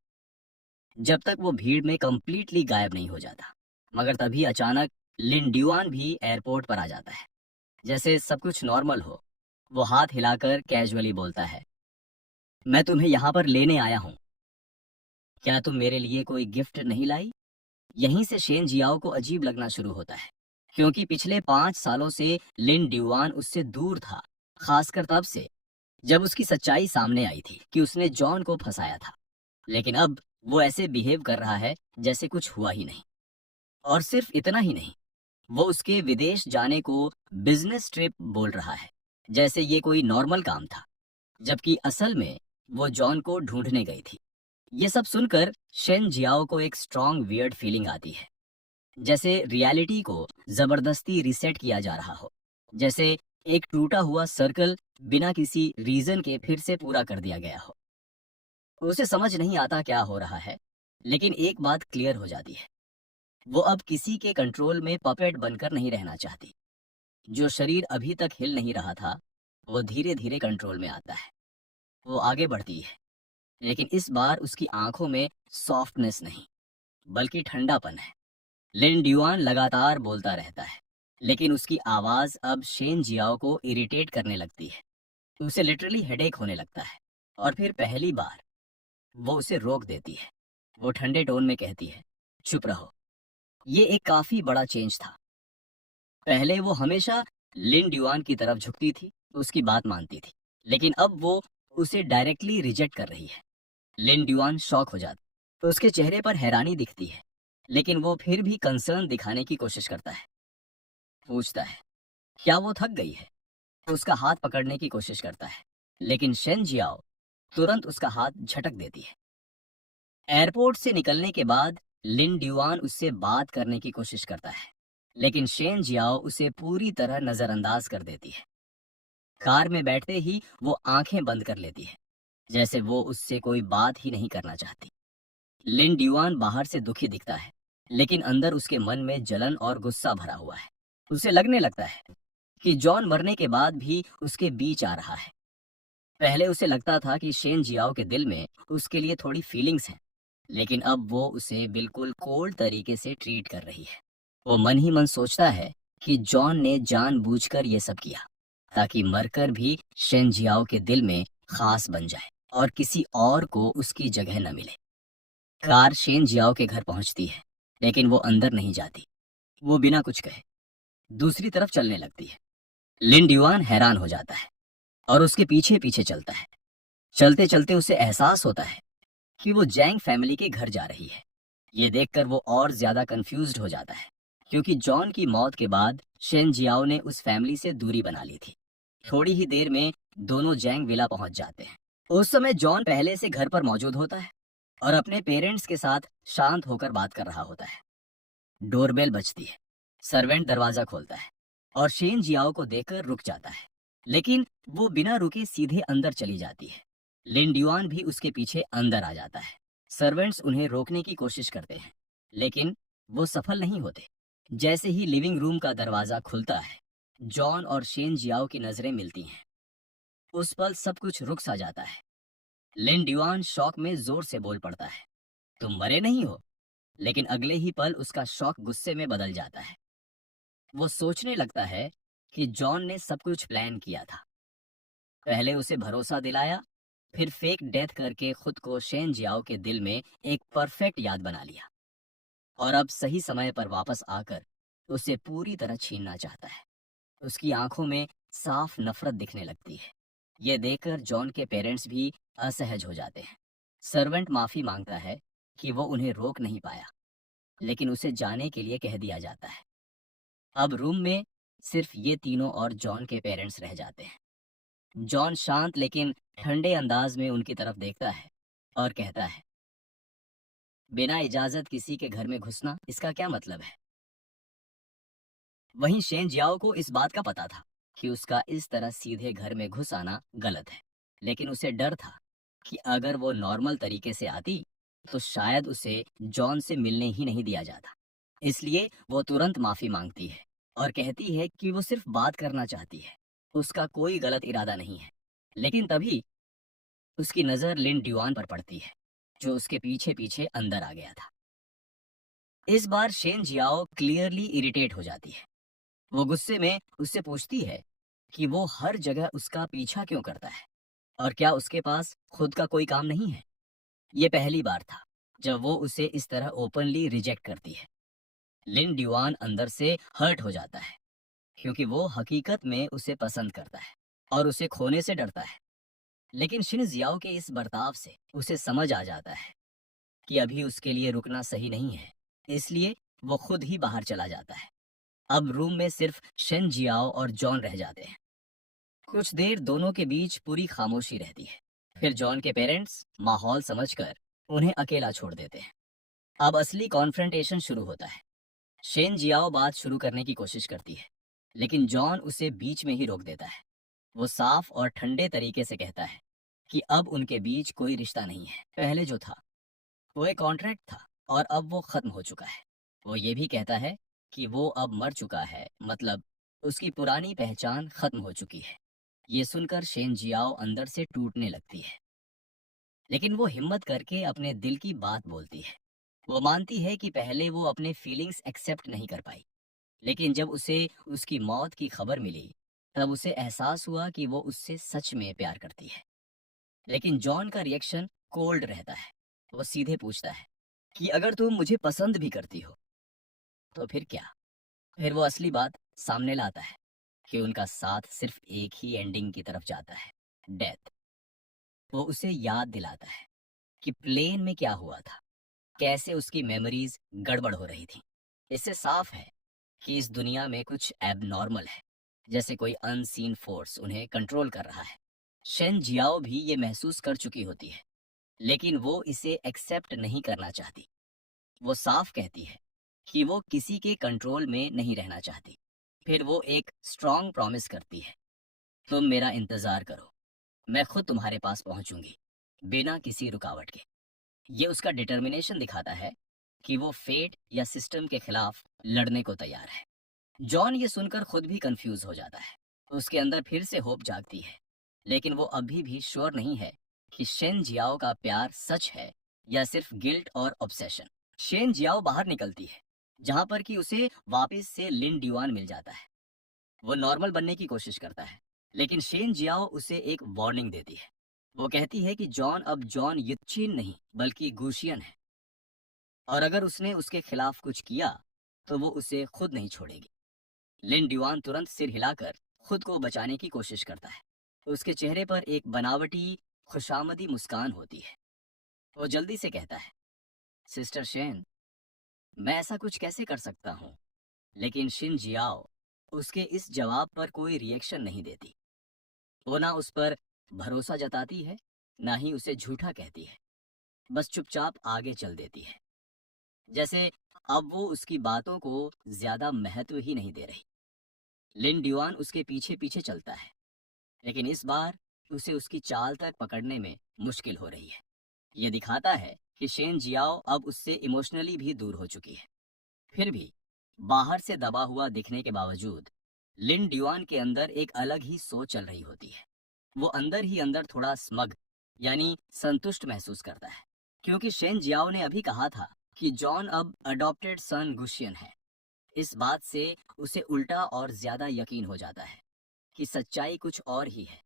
जब तक वो भीड़ में कंप्लीटली गायब नहीं हो जाता। मगर तभी अचानक लिन ड्यूआन भी एयरपोर्ट पर आ जाता है, जैसे सब कुछ नॉर्मल हो। वो हाथ हिलाकर कैजुअली बोलता है, मैं तुम्हें यहाँ पर लेने आया हूँ, क्या तुम मेरे लिए कोई गिफ्ट नहीं लाई? यहीं से शेन जियाओ को अजीब लगना शुरू होता है, क्योंकि पिछले 5 सालों से लिन ड्यूआन उससे दूर था, खासकर तब से जब उसकी सच्चाई सामने आई थी कि उसने जॉन को फंसाया था। लेकिन अब वो ऐसे बिहेव कर रहा है जैसे कुछ हुआ ही नहीं। और सिर्फ इतना ही नहीं, वो उसके विदेश जाने को बिजनेस ट्रिप बोल रहा है, जैसे ये कोई नॉर्मल काम था, जबकि असल में वो जॉन को ढूंढने गई थी। ये सब सुनकर शेन जियाओ को एक स्ट्रॉन्ग वियर्ड फीलिंग आती है, जैसे रियलिटी को जबरदस्ती रिसेट किया जा रहा हो, जैसे एक टूटा हुआ सर्कल बिना किसी रीजन के फिर से पूरा कर दिया गया हो। उसे समझ नहीं आता क्या हो रहा है, लेकिन एक बात क्लियर हो जाती है, वो अब किसी के कंट्रोल में पपेट बनकर नहीं रहना चाहती। जो शरीर अभी तक हिल नहीं रहा था वो धीरे धीरे कंट्रोल में आता है। वो आगे बढ़ती है, लेकिन इस बार उसकी आंखों में सॉफ्टनेस नहीं, बल्कि ठंडापन है। लिन ड्यूआन लगातार बोलता रहता है, लेकिन उसकी आवाज अब शेन जियाओ को इरिटेट करने लगती है। उसे लिटरली हेडेक होने लगता है। और फिर पहली बार वो उसे रोक देती है। वो ठंडे टोन में कहती है, चुप रहो। ये एक काफी बड़ा चेंज था। पहले वो हमेशा लिन ड्यूआन की तरफ झुकती थी, उसकी बात मानती थी, लेकिन अब वो उसे डायरेक्टली रिजेक्ट कर रही है। लिन ड्यूआन शॉक हो जाता, तो उसके चेहरे पर हैरानी दिखती है, लेकिन वो फिर भी कंसर्न दिखाने की कोशिश करता है। पूछता है, क्या वो थक गई है? तो उसका हाथ पकड़ने की कोशिश करता है, लेकिन शेन जियाओ तुरंत उसका हाथ झटक देती है। एयरपोर्ट से निकलने के बाद लिन ड्यूआन उससे बात करने की कोशिश करता है, लेकिन शेन जियाओ उसे पूरी तरह नजरअंदाज कर देती है। कार में बैठते ही वो आंखें बंद कर लेती है, जैसे वो उससे कोई बात ही नहीं करना चाहती। लिन ड्यूआन बाहर से दुखी दिखता है, लेकिन अंदर उसके मन में जलन और गुस्सा भरा हुआ है। उसे लगने लगता है कि जॉन मरने के बाद भी उसके बीच आ रहा है। पहले उसे लगता था कि शेन जियाओ के दिल में उसके लिए थोड़ी फीलिंग्स हैं, लेकिन अब वो उसे बिल्कुल कोल्ड तरीके से ट्रीट कर रही है। वो मन ही मन सोचता है कि जॉन ने जानबूझकर ये सब किया, ताकि मरकर भी शेन जियाओ के दिल में खास बन जाए और किसी और को उसकी जगह न मिले। कार शेन जियाओ के घर पहुंचती है, लेकिन वो अंदर नहीं जाती। वो बिना कुछ कहे दूसरी तरफ चलने लगती है। लिन ड्यूआन हैरान हो जाता है और उसके पीछे पीछे चलता है। चलते चलते उसे एहसास होता है कि वो जैंग फैमिली के घर जा रही है। ये देखकर वो और ज्यादा कंफ्यूज्ड हो जाता है, क्योंकि जॉन की मौत के बाद शेन जियाओ ने उस फैमिली से दूरी बना ली थी। थोड़ी ही देर में दोनों जैंग विला पहुंच जाते हैं। उस समय जॉन पहले से घर पर मौजूद होता है और अपने पेरेंट्स के साथ शांत होकर बात कर रहा होता है। डोरबेल बजती है। सर्वेंट दरवाजा खोलता है और शेन जियाओ को देखकर रुक जाता है, लेकिन वो बिना रुके सीधे अंदर चली जाती है। लिन ड्यूआन भी उसके पीछे अंदर आ जाता है। सर्वेंट्स उन्हें रोकने की कोशिश करते हैं, लेकिन वो सफल नहीं होते। जैसे ही लिविंग रूम का दरवाजा खुलता है, जॉन और शेन जियाओ की नजरें मिलती हैं। उस पल सब कुछ रुक सा जाता है। लिन ड्यूआन शॉक में जोर से बोल पड़ता है, तुम मरे नहीं हो। लेकिन अगले ही पल उसका शॉक गुस्से में बदल जाता है। वो सोचने लगता है कि जॉन ने सब कुछ प्लान किया था। पहले उसे भरोसा दिलाया, फिर फेक डेथ करके खुद को शेन जियाओ के दिल में एक परफेक्ट याद बना लिया, और अब सही समय पर वापस आकर उसे पूरी तरह छीनना चाहता है। उसकी आंखों में साफ नफरत दिखने लगती है। ये देखकर जॉन के पेरेंट्स भी असहज हो जाते हैं। सर्वेंट माफी मांगता है कि वो उन्हें रोक नहीं पाया, लेकिन उसे जाने के लिए कह दिया जाता है। अब रूम में सिर्फ ये तीनों और जॉन के पेरेंट्स रह जाते हैं। जॉन शांत लेकिन ठंडे अंदाज में उनकी तरफ देखता है और कहता है, बिना इजाजत किसी के घर में घुसना, इसका क्या मतलब है? वहीं शेन जियाओ को इस बात का पता था कि उसका इस तरह सीधे घर में घुस आना गलत है, लेकिन उसे डर था कि अगर वो नॉर्मल तरीके से आती तो शायद उसे जॉन से मिलने ही नहीं दिया जाता। इसलिए वो तुरंत माफी मांगती है और कहती है कि वो सिर्फ बात करना चाहती है, उसका कोई गलत इरादा नहीं है। लेकिन तभी उसकी नजर लिन ड्यूआन पर पड़ती है, जो उसके पीछे पीछे अंदर आ गया था। इस बार शेन जियाओ क्लियरली इरिटेट हो जाती है। वो गुस्से में उससे पूछती है कि वो हर जगह उसका पीछा क्यों करता है और क्या उसके पास खुद का कोई काम नहीं है। ये पहली बार था जब वो उसे इस तरह ओपनली रिजेक्ट करती है। लिन ड्यूआन अंदर से हर्ट हो जाता है, क्योंकि वो हकीकत में उसे पसंद करता है और उसे खोने से डरता है। लेकिन शिन जियाओ के इस बर्ताव से उसे समझ आ जाता है कि अभी उसके लिए रुकना सही नहीं है, इसलिए वो खुद ही बाहर चला जाता है। अब रूम में सिर्फ शेन जियाओ और जॉन रह जाते हैं। कुछ देर दोनों के बीच पूरी खामोशी रहती है। फिर जॉन के पेरेंट्स माहौल समझकर उन्हें अकेला छोड़ देते हैं। अब असली कॉन्फ्रंटेशन शुरू होता है। शेन जियाओ बात शुरू करने की कोशिश करती है, लेकिन जॉन उसे बीच में ही रोक देता है। वो साफ और ठंडे तरीके से कहता है कि अब उनके बीच कोई रिश्ता नहीं है। पहले जो था वो एक कॉन्ट्रैक्ट था और अब वो खत्म हो चुका है। वो ये भी कहता है कि वो अब मर चुका है, मतलब उसकी पुरानी पहचान खत्म हो चुकी है। ये सुनकर शेन जियाओ अंदर से टूटने लगती है, लेकिन वो हिम्मत करके अपने दिल की बात बोलती है। वो मानती है कि पहले वो अपने फीलिंग्स एक्सेप्ट नहीं कर पाई, लेकिन जब उसे उसकी मौत की खबर मिली तब उसे एहसास हुआ कि वो उससे सच में प्यार करती है। लेकिन जॉन का रिएक्शन कोल्ड रहता है। वो सीधे पूछता है कि अगर तुम मुझे पसंद भी करती हो तो फिर क्या? फिर वो असली बात सामने लाता है कि उनका साथ सिर्फ एक ही एंडिंग की तरफ जाता है, डेथ। वो उसे याद दिलाता है कि प्लेन में क्या हुआ था, कैसे उसकी मेमोरीज गड़बड़ हो रही थी। इससे साफ है कि इस दुनिया में कुछ एबनॉर्मल है, जैसे कोई अनसीन फोर्स उन्हें कंट्रोल कर रहा है। शेन जियाओ भी ये महसूस कर चुकी होती है, लेकिन वो इसे एक्सेप्ट नहीं करना चाहती। वो साफ कहती है कि वो किसी के कंट्रोल में नहीं रहना चाहती। फिर वो एक स्ट्रॉन्ग प्रॉमिस करती है, तुम मेरा इंतजार करो, मैं खुद तुम्हारे पास पहुंचूंगी बिना किसी रुकावट के। ये उसका डिटर्मिनेशन दिखाता है कि वो फेट या सिस्टम के खिलाफ लड़ने को तैयार है। जॉन ये सुनकर खुद भी कंफ्यूज हो जाता है। उसके अंदर फिर से होप जागती है, लेकिन वो अभी भी श्योर नहीं है कि शेन जियाओ का प्यार सच है या सिर्फ गिल्ट और ऑब्सेशन। शेन जियाओ बाहर निकलती है, जहां पर कि उसे वापस से लिन ड्यूआन मिल जाता है। वो नॉर्मल बनने की कोशिश करता है, लेकिन शेन जियाओ उसे एक वार्निंग देती है। वो कहती है कि जॉन अब जॉन यित्चिन नहीं बल्कि गुशियन है, और अगर उसने उसके खिलाफ कुछ किया तो वो उसे खुद नहीं छोड़ेगी। लिन ड्यूआन तुरंत सिर हिलाकर खुद को बचाने की कोशिश करता है। उसके चेहरे पर एक बनावटी खुशामदी मुस्कान होती है। वो जल्दी से कहता है, सिस्टर शेन, मैं ऐसा कुछ कैसे कर सकता हूँ? लेकिन शिन जियाओ उसके इस जवाब पर कोई रिएक्शन नहीं देती। वो ना उस पर भरोसा जताती है, ना ही उसे झूठा कहती है। बस चुपचाप आगे चल देती है, जैसे अब वो उसकी बातों को ज्यादा महत्व ही नहीं दे रही। लिन ड्यूआन उसके पीछे पीछे चलता है, लेकिन इस बार उसे उसकी चाल तक पकड़ने में मुश्किल हो रही है। ये दिखाता है कि शेन जियाओ अब उससे इमोशनली भी दूर हो चुकी है। फिर भी बाहर से दबा हुआ दिखने के बावजूद लिन ड्यूआन के अंदर एक अलग ही सोच चल रही होती है। वो अंदर ही अंदर थोड़ा स्मग यानी संतुष्ट महसूस करता है, क्योंकि शेन जियाओ ने अभी कहा था कि जॉन अब अडॉप्टेड सन गुशियन है। इस बात से उसे उल्टा और ज्यादा यकीन हो जाता है कि सच्चाई कुछ और ही है।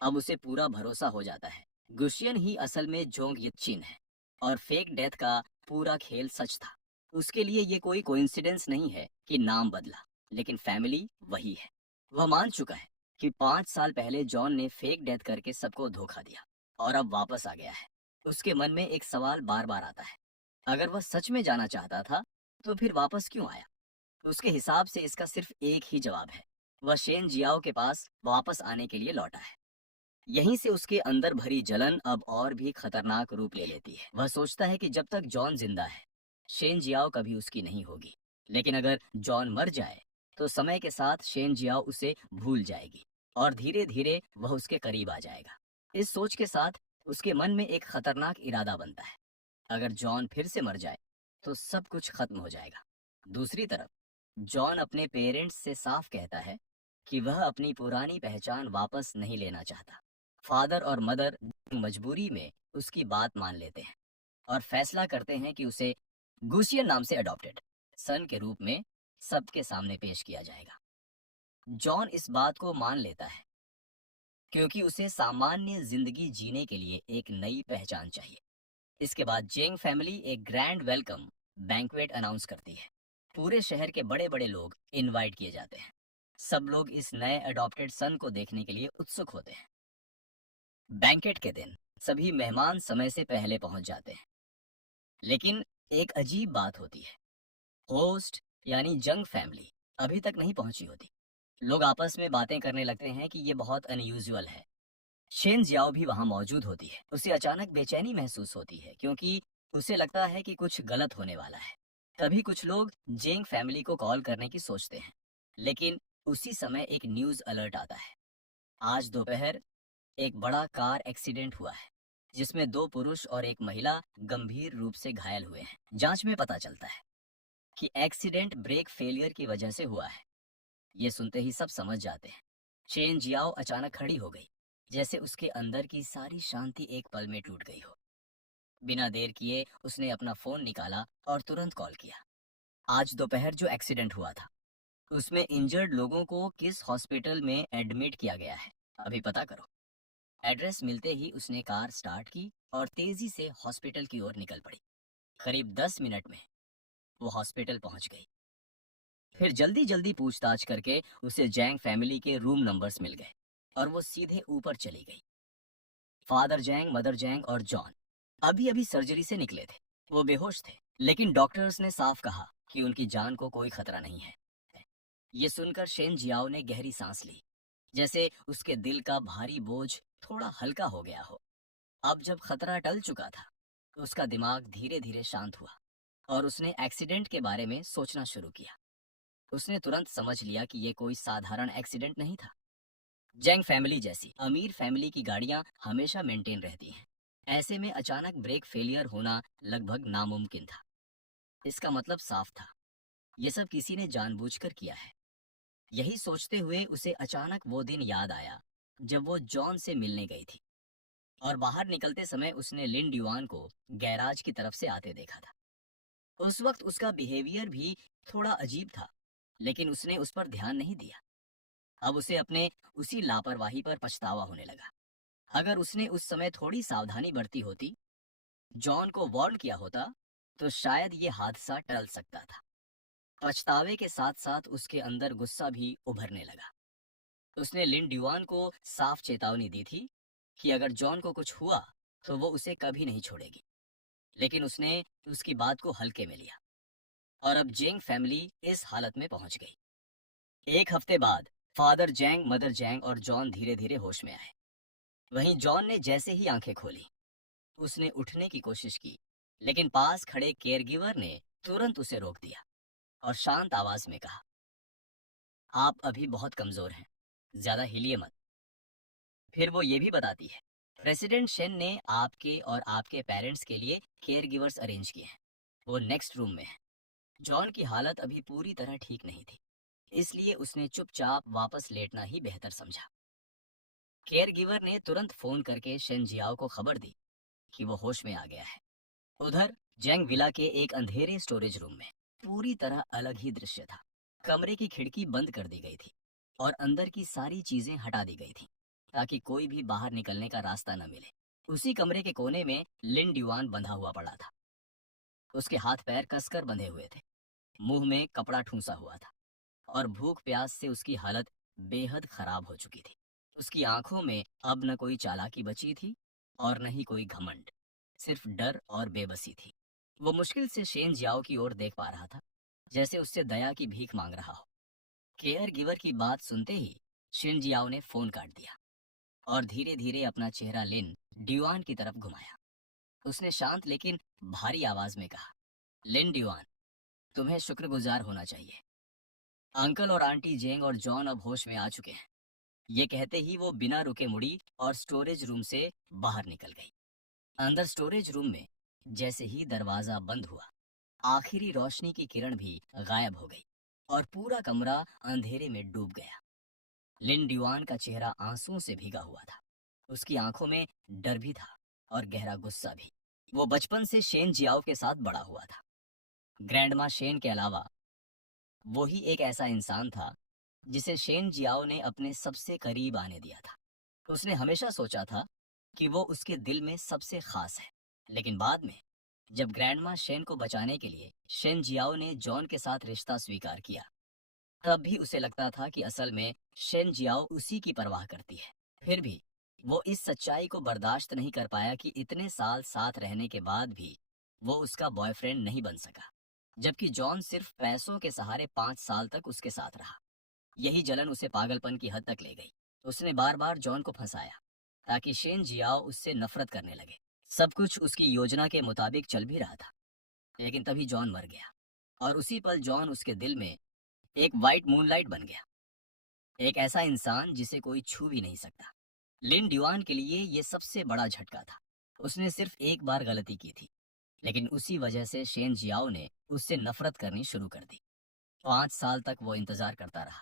अब उसे पूरा भरोसा हो जाता है गुशियन ही असल में जोंग यित्चिन है, और फेक डेथ का पूरा खेल सच था। उसके लिए ये कोई कोइंसिडेंस नहीं है कि नाम बदला, लेकिन फैमिली वही है। वह मान चुका है कि 5 साल पहले जॉन ने फेक डेथ करके सबको धोखा दिया और अब वापस आ गया है। उसके मन में एक सवाल बार बार आता है, अगर वह सच में जाना चाहता था तो फिर वापस क्यों आया? उसके हिसाब से इसका सिर्फ एक ही जवाब है, वह शेन जियाओ के पास वापस आने के लिए लौटा है। यहीं से उसके अंदर भरी जलन अब और भी खतरनाक रूप ले लेती है। वह सोचता है कि जब तक जॉन जिंदा है शेन जियाओ कभी उसकी नहीं होगी, लेकिन अगर जॉन मर जाए तो समय के साथ शेन जियाओ उसे भूल जाएगी और धीरे धीरे वह उसके करीब आ जाएगा। इस सोच के साथ उसके मन में एक खतरनाक इरादा बनता है, अगर जॉन फिर से मर जाए तो सब कुछ खत्म हो जाएगा। दूसरी तरफ जॉन अपने पेरेंट्स से साफ कहता है कि वह अपनी पुरानी पहचान वापस नहीं लेना चाहता। फादर और मदर मजबूरी में उसकी बात मान लेते हैं और फैसला करते हैं कि उसे गुसियन नाम से अडॉप्टेड सन के रूप में सबके सामने पेश किया जाएगा। जॉन इस बात को मान लेता है क्योंकि उसे सामान्य जिंदगी जीने के लिए एक नई पहचान चाहिए। इसके बाद जेंग फैमिली एक ग्रैंड वेलकम बैंक्वेट अनाउंस करती है। पूरे शहर के बड़े बड़े लोग इनवाइट किए जाते हैं। सब लोग इस नए अडॉप्टेड सन को देखने के लिए उत्सुक होते हैं। बैंकेट के दिन सभी मेहमान समय से पहले पहुंच जाते हैं, लेकिन एक अजीब बात होती है, होस्ट यानी जंग फैमिली अभी तक नहीं पहुंची होती। लोग आपस में बातें करने लगते हैं कि ये बहुत अनयूजुअल है। शेन जियाओ भी वहां मौजूद होती है। उसे अचानक बेचैनी महसूस होती है क्योंकि उसे लगता है कि कुछ गलत होने वाला है। तभी कुछ लोग जेंग फैमिली को कॉल करने की सोचते हैं, लेकिन उसी समय एक न्यूज अलर्ट आता है। आज दोपहर एक बड़ा कार एक्सीडेंट हुआ है, जिसमें 2 पुरुष और एक महिला गंभीर रूप से घायल हुए हैं। जांच में पता चलता है कि एक्सीडेंट ब्रेक फेलियर की वजह से हुआ है। ये सुनते ही सब समझ जाते हैं। चेन जियाओ अचानक खड़ी हो गई, जैसे उसके अंदर की सारी शांति एक पल में टूट गई हो। बिना देर किए उसने अपना फोन निकाला और तुरंत कॉल किया। आज दोपहर जो एक्सीडेंट हुआ था, उसमें इंजर्ड लोगों को किस हॉस्पिटल में एडमिट किया गया है, अभी पता करो। एड्रेस मिलते ही उसने कार स्टार्ट की और तेजी से हॉस्पिटल की ओर निकल पड़ी। करीब 10 मिनट में वो हॉस्पिटल पहुंच गई। फिर जल्दी जल्दी पूछताछ करके उसे जैंग फैमिली के रूम नंबर्स मिल गए और वो सीधे ऊपर चली गई। फादर जैंग, मदर जैंग और जॉन अभी अभी सर्जरी से निकले थे। वो बेहोश थे, लेकिन डॉक्टर्स ने साफ कहा कि उनकी जान को कोई खतरा नहीं है। ये सुनकर शेन जियाओ ने गहरी सांस ली, जैसे उसके दिल का भारी बोझ थोड़ा हल्का हो गया हो। अब जब खतरा टल चुका था, तो उसका दिमाग धीरे धीरे शांत हुआ और उसने एक्सीडेंट के बारे में सोचना शुरू किया। उसने तुरंत समझ लिया कि ये कोई साधारण एक्सीडेंट नहीं था। जैंग फैमिली जैसी अमीर फैमिली की गाड़ियां हमेशा मेंटेन रहती हैं। ऐसे में अचानक ब्रेक फेलियर होना लगभग नामुमकिन था। इसका मतलब साफ था, ये सब किसी ने जानबूझकर किया है। यही सोचते हुए उसे अचानक वो दिन याद आया जब वो जॉन से मिलने गई थी और बाहर निकलते समय उसने लिन ड्यूआन को गैराज की तरफ से आते देखा था। उस वक्त उसका बिहेवियर भी थोड़ा अजीब था, लेकिन उसने उस पर ध्यान नहीं दिया। अब उसे अपने उसी लापरवाही पर पछतावा होने लगा। अगर उसने उस समय थोड़ी सावधानी बरती होती, जॉन को वार्न किया होता, तो शायद ये हादसा टल सकता था। पछतावे के साथ साथ उसके अंदर गुस्सा भी उभरने लगा। उसने लिन ड्यूआन को साफ चेतावनी दी थी कि अगर जॉन को कुछ हुआ तो वो उसे कभी नहीं छोड़ेगी, लेकिन उसने उसकी बात को हल्के में लिया और अब जेंग फैमिली इस हालत में पहुंच गई। एक हफ्ते बाद फादर जैंग, मदर जैंग और जॉन धीरे धीरे होश में आए। वहीं जॉन ने जैसे ही आंखें खोली, उसने उठने की कोशिश की, लेकिन पास खड़े केयरगिवर ने तुरंत उसे रोक दिया और शांत आवाज में कहा, आप अभी बहुत कमजोर हैं, ज्यादा हिलिए मत। फिर वो ये भी बताती है, प्रेसिडेंट शेन ने आपके और आपके पेरेंट्स के लिए केयर गिवर्स अरेंज किए हैं, वो नेक्स्ट रूम में है। जॉन की हालत अभी पूरी तरह ठीक नहीं थी, इसलिए उसने चुपचाप वापस लेटना ही बेहतर समझा। केयर गिवर ने तुरंत फोन करके शेन जियाओ को खबर दी कि वो होश में आ गया है। उधर जैंग विला के एक अंधेरे स्टोरेज रूम में पूरी तरह अलग ही दृश्य था। कमरे की खिड़की बंद कर दी गई थी और अंदर की सारी चीजें हटा दी गई थी ताकि कोई भी बाहर निकलने का रास्ता न मिले। उसी कमरे के कोने में लिन ड्यूआन बंधा हुआ पड़ा था। उसके हाथ पैर कसकर बंधे हुए थे, मुंह में कपड़ा ठूंसा हुआ था और भूख प्यास से उसकी हालत बेहद खराब हो चुकी थी। उसकी आंखों में अब न कोई चालाकी बची थी और न ही कोई घमंड, सिर्फ डर और बेबसी थी। वो मुश्किल से शेन जियाओ की ओर देख पा रहा था, जैसे उससे दया की भीख मांग रहा हो। केयर गिवर की बात सुनते ही शेन जियाओ ने फोन काट दिया और धीरे धीरे अपना चेहरा लिन ड्यूआन की तरफ घुमाया। उसने शांत लेकिन भारी आवाज में कहा, लिन ड्यूआन, तुम्हें शुक्रगुजार होना चाहिए। अंकल और आंटी जेंग और जॉन अब होश में आ चुके हैं। ये कहते ही वो बिना रुके मुड़ी और स्टोरेज रूम से बाहर निकल गई। अंदर स्टोरेज रूम में जैसे ही दरवाजा बंद हुआ, आखिरी रोशनी की किरण भी गायब हो गई और पूरा कमरा अंधेरे में डूब गया। लिन ड्यूआन का चेहरा आंसुओं से भीगा हुआ था। उसकी आंखों में डर भी था और गहरा गुस्सा भी। वो बचपन से शेन जियाओ के साथ बड़ा हुआ था। ग्रैंडमा शेन के अलावा वो ही एक ऐसा इंसान था जिसे शेन जियाओ ने अपने सबसे करीब आने दिया था। उसने हमेशा सोचा था कि वो उसके दिल में सबसे खास है, लेकिन बाद में जब ग्रैंडमा शेन को बचाने के लिए शेन जियाओ ने जॉन के साथ रिश्ता स्वीकार किया, तब भी उसे लगता था कि असल में शेन जियाओ उसी की परवाह करती है। फिर भी वो इस सच्चाई को बर्दाश्त नहीं कर पाया कि इतने साल साथ रहने के बाद भी वो उसका बॉयफ्रेंड नहीं बन सका, जबकि जॉन सिर्फ पैसों के सहारे 5 साल तक उसके साथ रहा। यही जलन उसे पागलपन की हद तक ले गई। उसने बार बार जॉन को फंसाया ताकि शेन जियाओ उससे नफरत करने लगे। सब कुछ उसकी योजना के मुताबिक चल भी रहा था, लेकिन तभी जॉन मर गया और उसी पल जॉन उसके दिल में एक वाइट मूनलाइट बन गया, एक ऐसा इंसान जिसे कोई छू भी नहीं सकता। लिन ड्यूआन के लिए ये सबसे बड़ा झटका था। उसने सिर्फ एक बार गलती की थी, लेकिन उसी वजह से शेन जियाओ ने उससे नफरत करनी शुरू कर दी। 5 साल तक वो इंतजार करता रहा,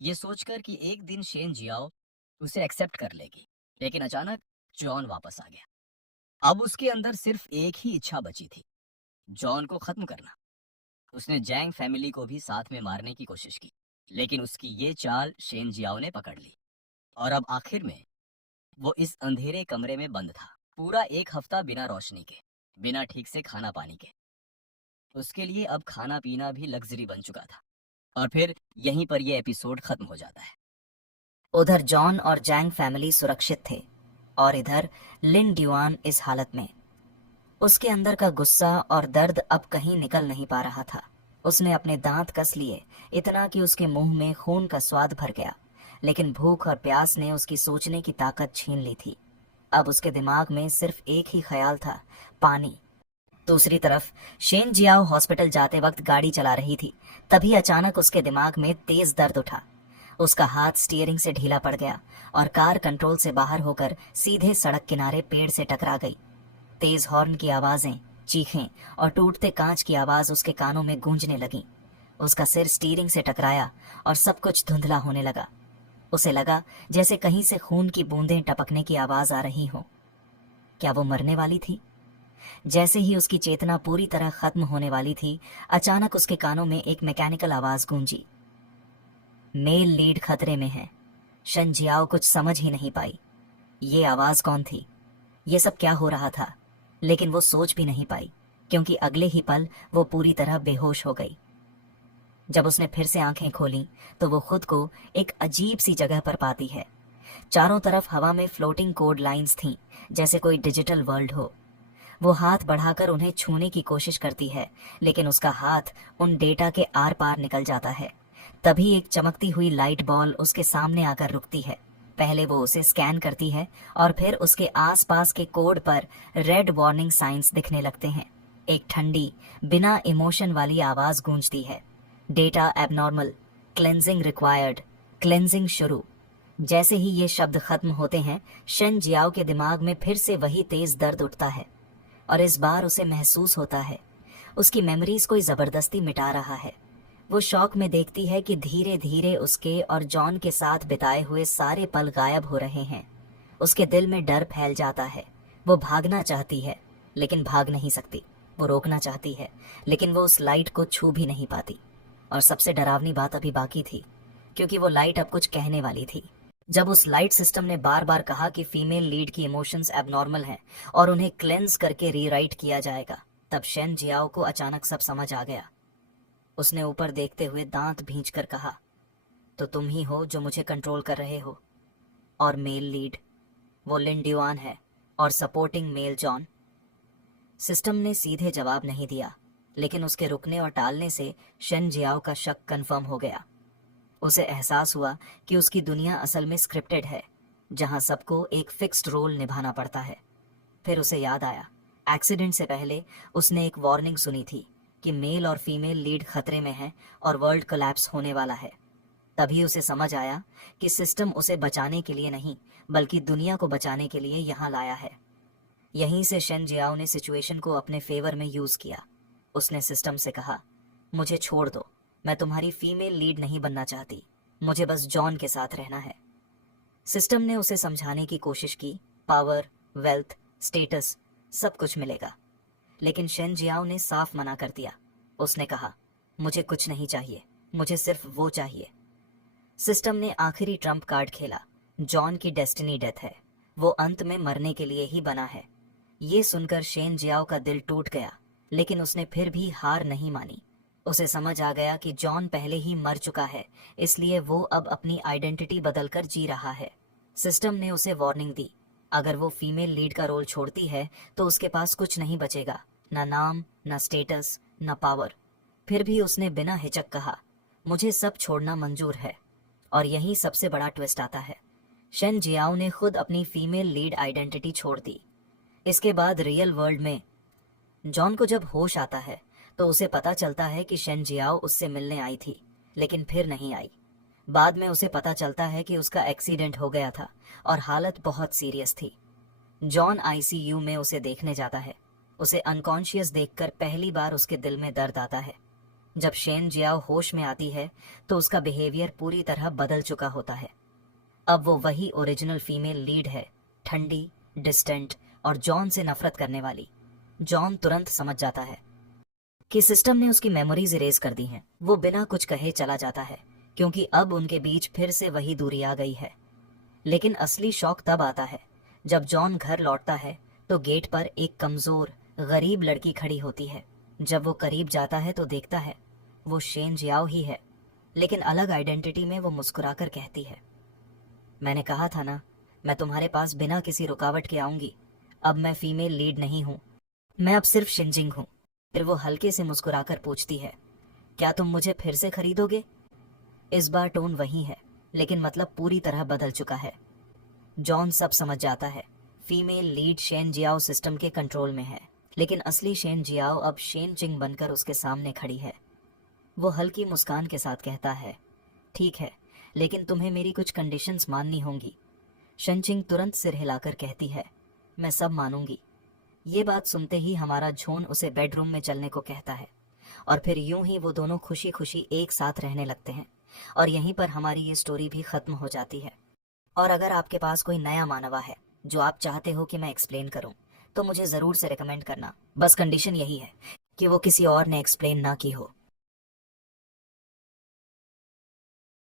ये सोचकर कि एक दिन शेन जियाओ उसे एक्सेप्ट कर लेगी, लेकिन अचानक जॉन वापस आ गया। अब उसके अंदर सिर्फ एक ही इच्छा बची थी, जॉन को खत्म करना। उसने जैंग फैमिली को भी साथ में मारने की कोशिश की, लेकिन उसकी ये चाल शेन जियाओ ने पकड़ ली और अब आखिर में वो इस अंधेरे कमरे में बंद था, पूरा एक हफ्ता बिना रोशनी के, बिना ठीक से खाना पानी के। उसके लिए अब खाना पीना भी लग्जरी बन चुका था। और फिर यहीं पर यह एपिसोड खत्म हो जाता है। उधर जॉन और जैंग फैमिली सुरक्षित थे और इधर लिन ड्यूआन इस हालत में। उसके अंदर का गुस्सा और दर्द अब कहीं निकल नहीं पा रहा था। उसने अपने दांत कस लिए, इतना कि उसके मुंह में खून का स्वाद भर गया, लेकिन भूख और प्यास ने उसकी सोचने की ताकत छीन ली थी। अब उसके दिमाग में सिर्फ एक ही ख्याल था, पानी। दूसरी तरफ शेन जियाओ हॉस्पिटल जाते वक्त गाड़ी चला रही थी। तभी अचानक उसके दिमाग में तेज दर्द उठा। उसका हाथ स्टीयरिंग से ढीला पड़ गया और कार कंट्रोल से बाहर होकर सीधे सड़क किनारे पेड़ से टकरा गई। तेज हॉर्न की आवाजें, चीखें और टूटते कांच की आवाज उसके कानों में गूंजने लगी। उसका सिर स्टीयरिंग से टकराया और सब कुछ धुंधला होने लगा। उसे लगा जैसे कहीं से खून की बूंदें टपकने की आवाज आ रही हो। क्या वो मरने वाली थी? जैसे ही उसकी चेतना पूरी तरह खत्म होने वाली थी, अचानक उसके कानों में एक मैकेनिकल आवाज गूंजी। मेल लीड खतरे में है। शन जियाओ कुछ समझ ही नहीं पाई। ये आवाज कौन थी? ये सब क्या हो रहा था? लेकिन वो सोच भी नहीं पाई, क्योंकि अगले ही पल वो पूरी तरह बेहोश हो गई। जब उसने फिर से आंखें खोली तो वो खुद को एक अजीब सी जगह पर पाती है। चारों तरफ हवा में फ्लोटिंग कोड लाइंस थीं, जैसे कोई डिजिटल वर्ल्ड हो। वो हाथ बढ़ाकर उन्हें छूने की कोशिश करती है, लेकिन उसका हाथ उन डेटा के आर पार निकल जाता है। तभी एक चमकती हुई लाइट बॉल उसके सामने आकर रुकती है। पहले वो उसे स्कैन करती है और फिर उसके आसपास के कोड पर रेड वार्निंग साइंस दिखने लगते हैं। एक ठंडी, बिना इमोशन वाली आवाज गूंजती है, data abnormal, cleansing required, cleansing शुरू। जैसे ही ये शब्द खत्म होते हैं, शन जियाओ के दिमाग में फिर से वही तेज दर्द उठता है, और इस बार उसे महसूस होता है उसकी मेमोरीज कोई जबरदस्ती मिटा रहा है। वो शौक में देखती है कि धीरे धीरे उसके और जॉन के साथ बिताए हुए सारे पल गायब हो रहे हैं। उसके दिल में डर फैल जाता है। वो भागना चाहती है, लेकिन भाग नहीं सकती। वो रोकना चाहती है, लेकिन वो उस लाइट को छू भी नहीं पाती। और सबसे डरावनी बात अभी बाकी थी, क्योंकि वो लाइट अब कुछ कहने वाली थी। जब उस लाइट सिस्टम ने बार बार कहा कि फीमेल लीड की इमोशंस एबनॉर्मल हैं और उन्हें क्लेंस करके रीराइट किया जाएगा, तब शेन जियाओ को अचानक सब समझ आ गया। उसने ऊपर देखते हुए दांत भींचकर कहा, तो तुम ही हो जो मुझे कंट्रोल कर रहे हो। और मेल लीड वो लिन ड्यूआन है, और सपोर्टिंग मेल जॉन। सिस्टम ने सीधे जवाब नहीं दिया, लेकिन उसके रुकने और टालने से शेन जियाओ का शक कंफर्म हो गया। उसे एहसास हुआ कि उसकी दुनिया असल में स्क्रिप्टेड है, जहां सबको एक फिक्स्ड रोल निभाना पड़ता है। फिर उसे याद आया, एक्सीडेंट से पहले उसने एक वार्निंग सुनी थी कि मेल और फीमेल लीड खतरे में है और वर्ल्ड कोलैप्स होने वाला है। तभी उसे समझ आया कि सिस्टम उसे बचाने के लिए नहीं, बल्कि दुनिया को बचाने के लिए यहाँ लाया है। यहीं से शेन जियाओ ने सिचुएशन को अपने फेवर में यूज किया। उसने सिस्टम से कहा, मुझे छोड़ दो, मैं तुम्हारी फीमेल लीड नहीं बनना चाहती, मुझे बस जॉन के साथ रहना है। सिस्टम ने उसे समझाने की कोशिश की, पावर, वेल्थ, स्टेटस, सब कुछ मिलेगा। लेकिन शेन जियाओ ने साफ मना कर दिया। उसने कहा, मुझे कुछ नहीं चाहिए, मुझे सिर्फ वो चाहिए। सिस्टम ने आखिरी ट्रम्प कार्ड खेला। जॉन की डेस्टिनी डेथ है, वो अंत में मरने के लिए ही बना है। ये सुनकर शेन जियाओ का दिल टूट गया, लेकिन उसने फिर भी हार नहीं मानी। उसे समझ आ गया कि जॉन पहले ही मर चुका है, इसलिए वो अब अपनी आइडेंटिटी बदलकर जी रहा है। सिस्टम ने उसे वार्निंग दी, अगर वो फीमेल लीड का रोल छोड़ती है तो उसके पास कुछ नहीं बचेगा, ना नाम, ना स्टेटस, ना पावर। फिर भी उसने बिना हिचक कहा, मुझे सब छोड़ना मंजूर है। और यही सबसे बड़ा ट्विस्ट आता है, शेन जियाओ ने खुद अपनी फीमेल लीड आइडेंटिटी छोड़ दी। इसके बाद रियल वर्ल्ड में जॉन को जब होश आता है तो उसे पता चलता है कि शेन जियाओ उससे मिलने आई थी, लेकिन फिर नहीं आई। बाद में उसे पता चलता है कि उसका एक्सीडेंट हो गया था और हालत बहुत सीरियस थी। जॉन आईसीयू में उसे देखने जाता है। उसे अनकॉन्शियस देखकर पहली बार उसके दिल में दर्द आता है। जब शेन जियाओ होश में आती है तो उसका बिहेवियर पूरी तरह बदल चुका होता है। अब वो वही ओरिजिनल फीमेल लीड है, ठंडी, डिस्टेंट और जॉन से नफरत करने वाली। जॉन तुरंत समझ जाता है कि सिस्टम ने उसकी मेमोरीज इरेज कर दी हैं। वो बिना कुछ कहे चला जाता है, क्योंकि अब उनके बीच फिर से वही दूरी आ गई है। लेकिन असली शौक तब आता है जब जॉन घर लौटता है तो गेट पर एक कमजोर, गरीब लड़की खड़ी होती है। जब वो करीब जाता है तो देखता है वो शेन जियाओ ही है, लेकिन अलग आइडेंटिटी में। वो मुस्कुराकर कहती है, मैंने कहा था ना, मैं तुम्हारे पास बिना किसी रुकावट के आऊंगी। अब मैं फीमेल लीड नहीं हूं, मैं अब सिर्फ शिनजिंग हूं। फिर वो हल्के से मुस्कुराकर पूछती है, क्या तुम मुझे फिर से खरीदोगे? इस बार टोन वही है, लेकिन मतलब पूरी तरह बदल चुका है। जॉन सब समझ जाता है, female lead Shen Xiao system के कंट्रोल में है, लेकिन असली शेन जियाओ अब शेन चिंग बनकर उसके सामने खड़ी है। वो हल्की मुस्कान के साथ कहता है, ठीक है, लेकिन तुम्हें मेरी कुछ कंडीशंस माननी होंगी। शनचिंग तुरंत सिर हिलाकर कहती है, मैं सब मानूंगी। ये बात सुनते ही हमारा झोन उसे बेडरूम में चलने को कहता है, और फिर यूं ही वो दोनों खुशी खुशी एक साथ रहने लगते हैं। और यहीं पर हमारी ये स्टोरी भी खत्म हो जाती है। और अगर आपके पास कोई नया मानवा है जो आप चाहते हो कि मैं एक्सप्लेन करूं, तो मुझे जरूर से रिकमेंड करना। बस कंडीशन यही है कि वो किसी और ने एक्सप्लेन ना की हो।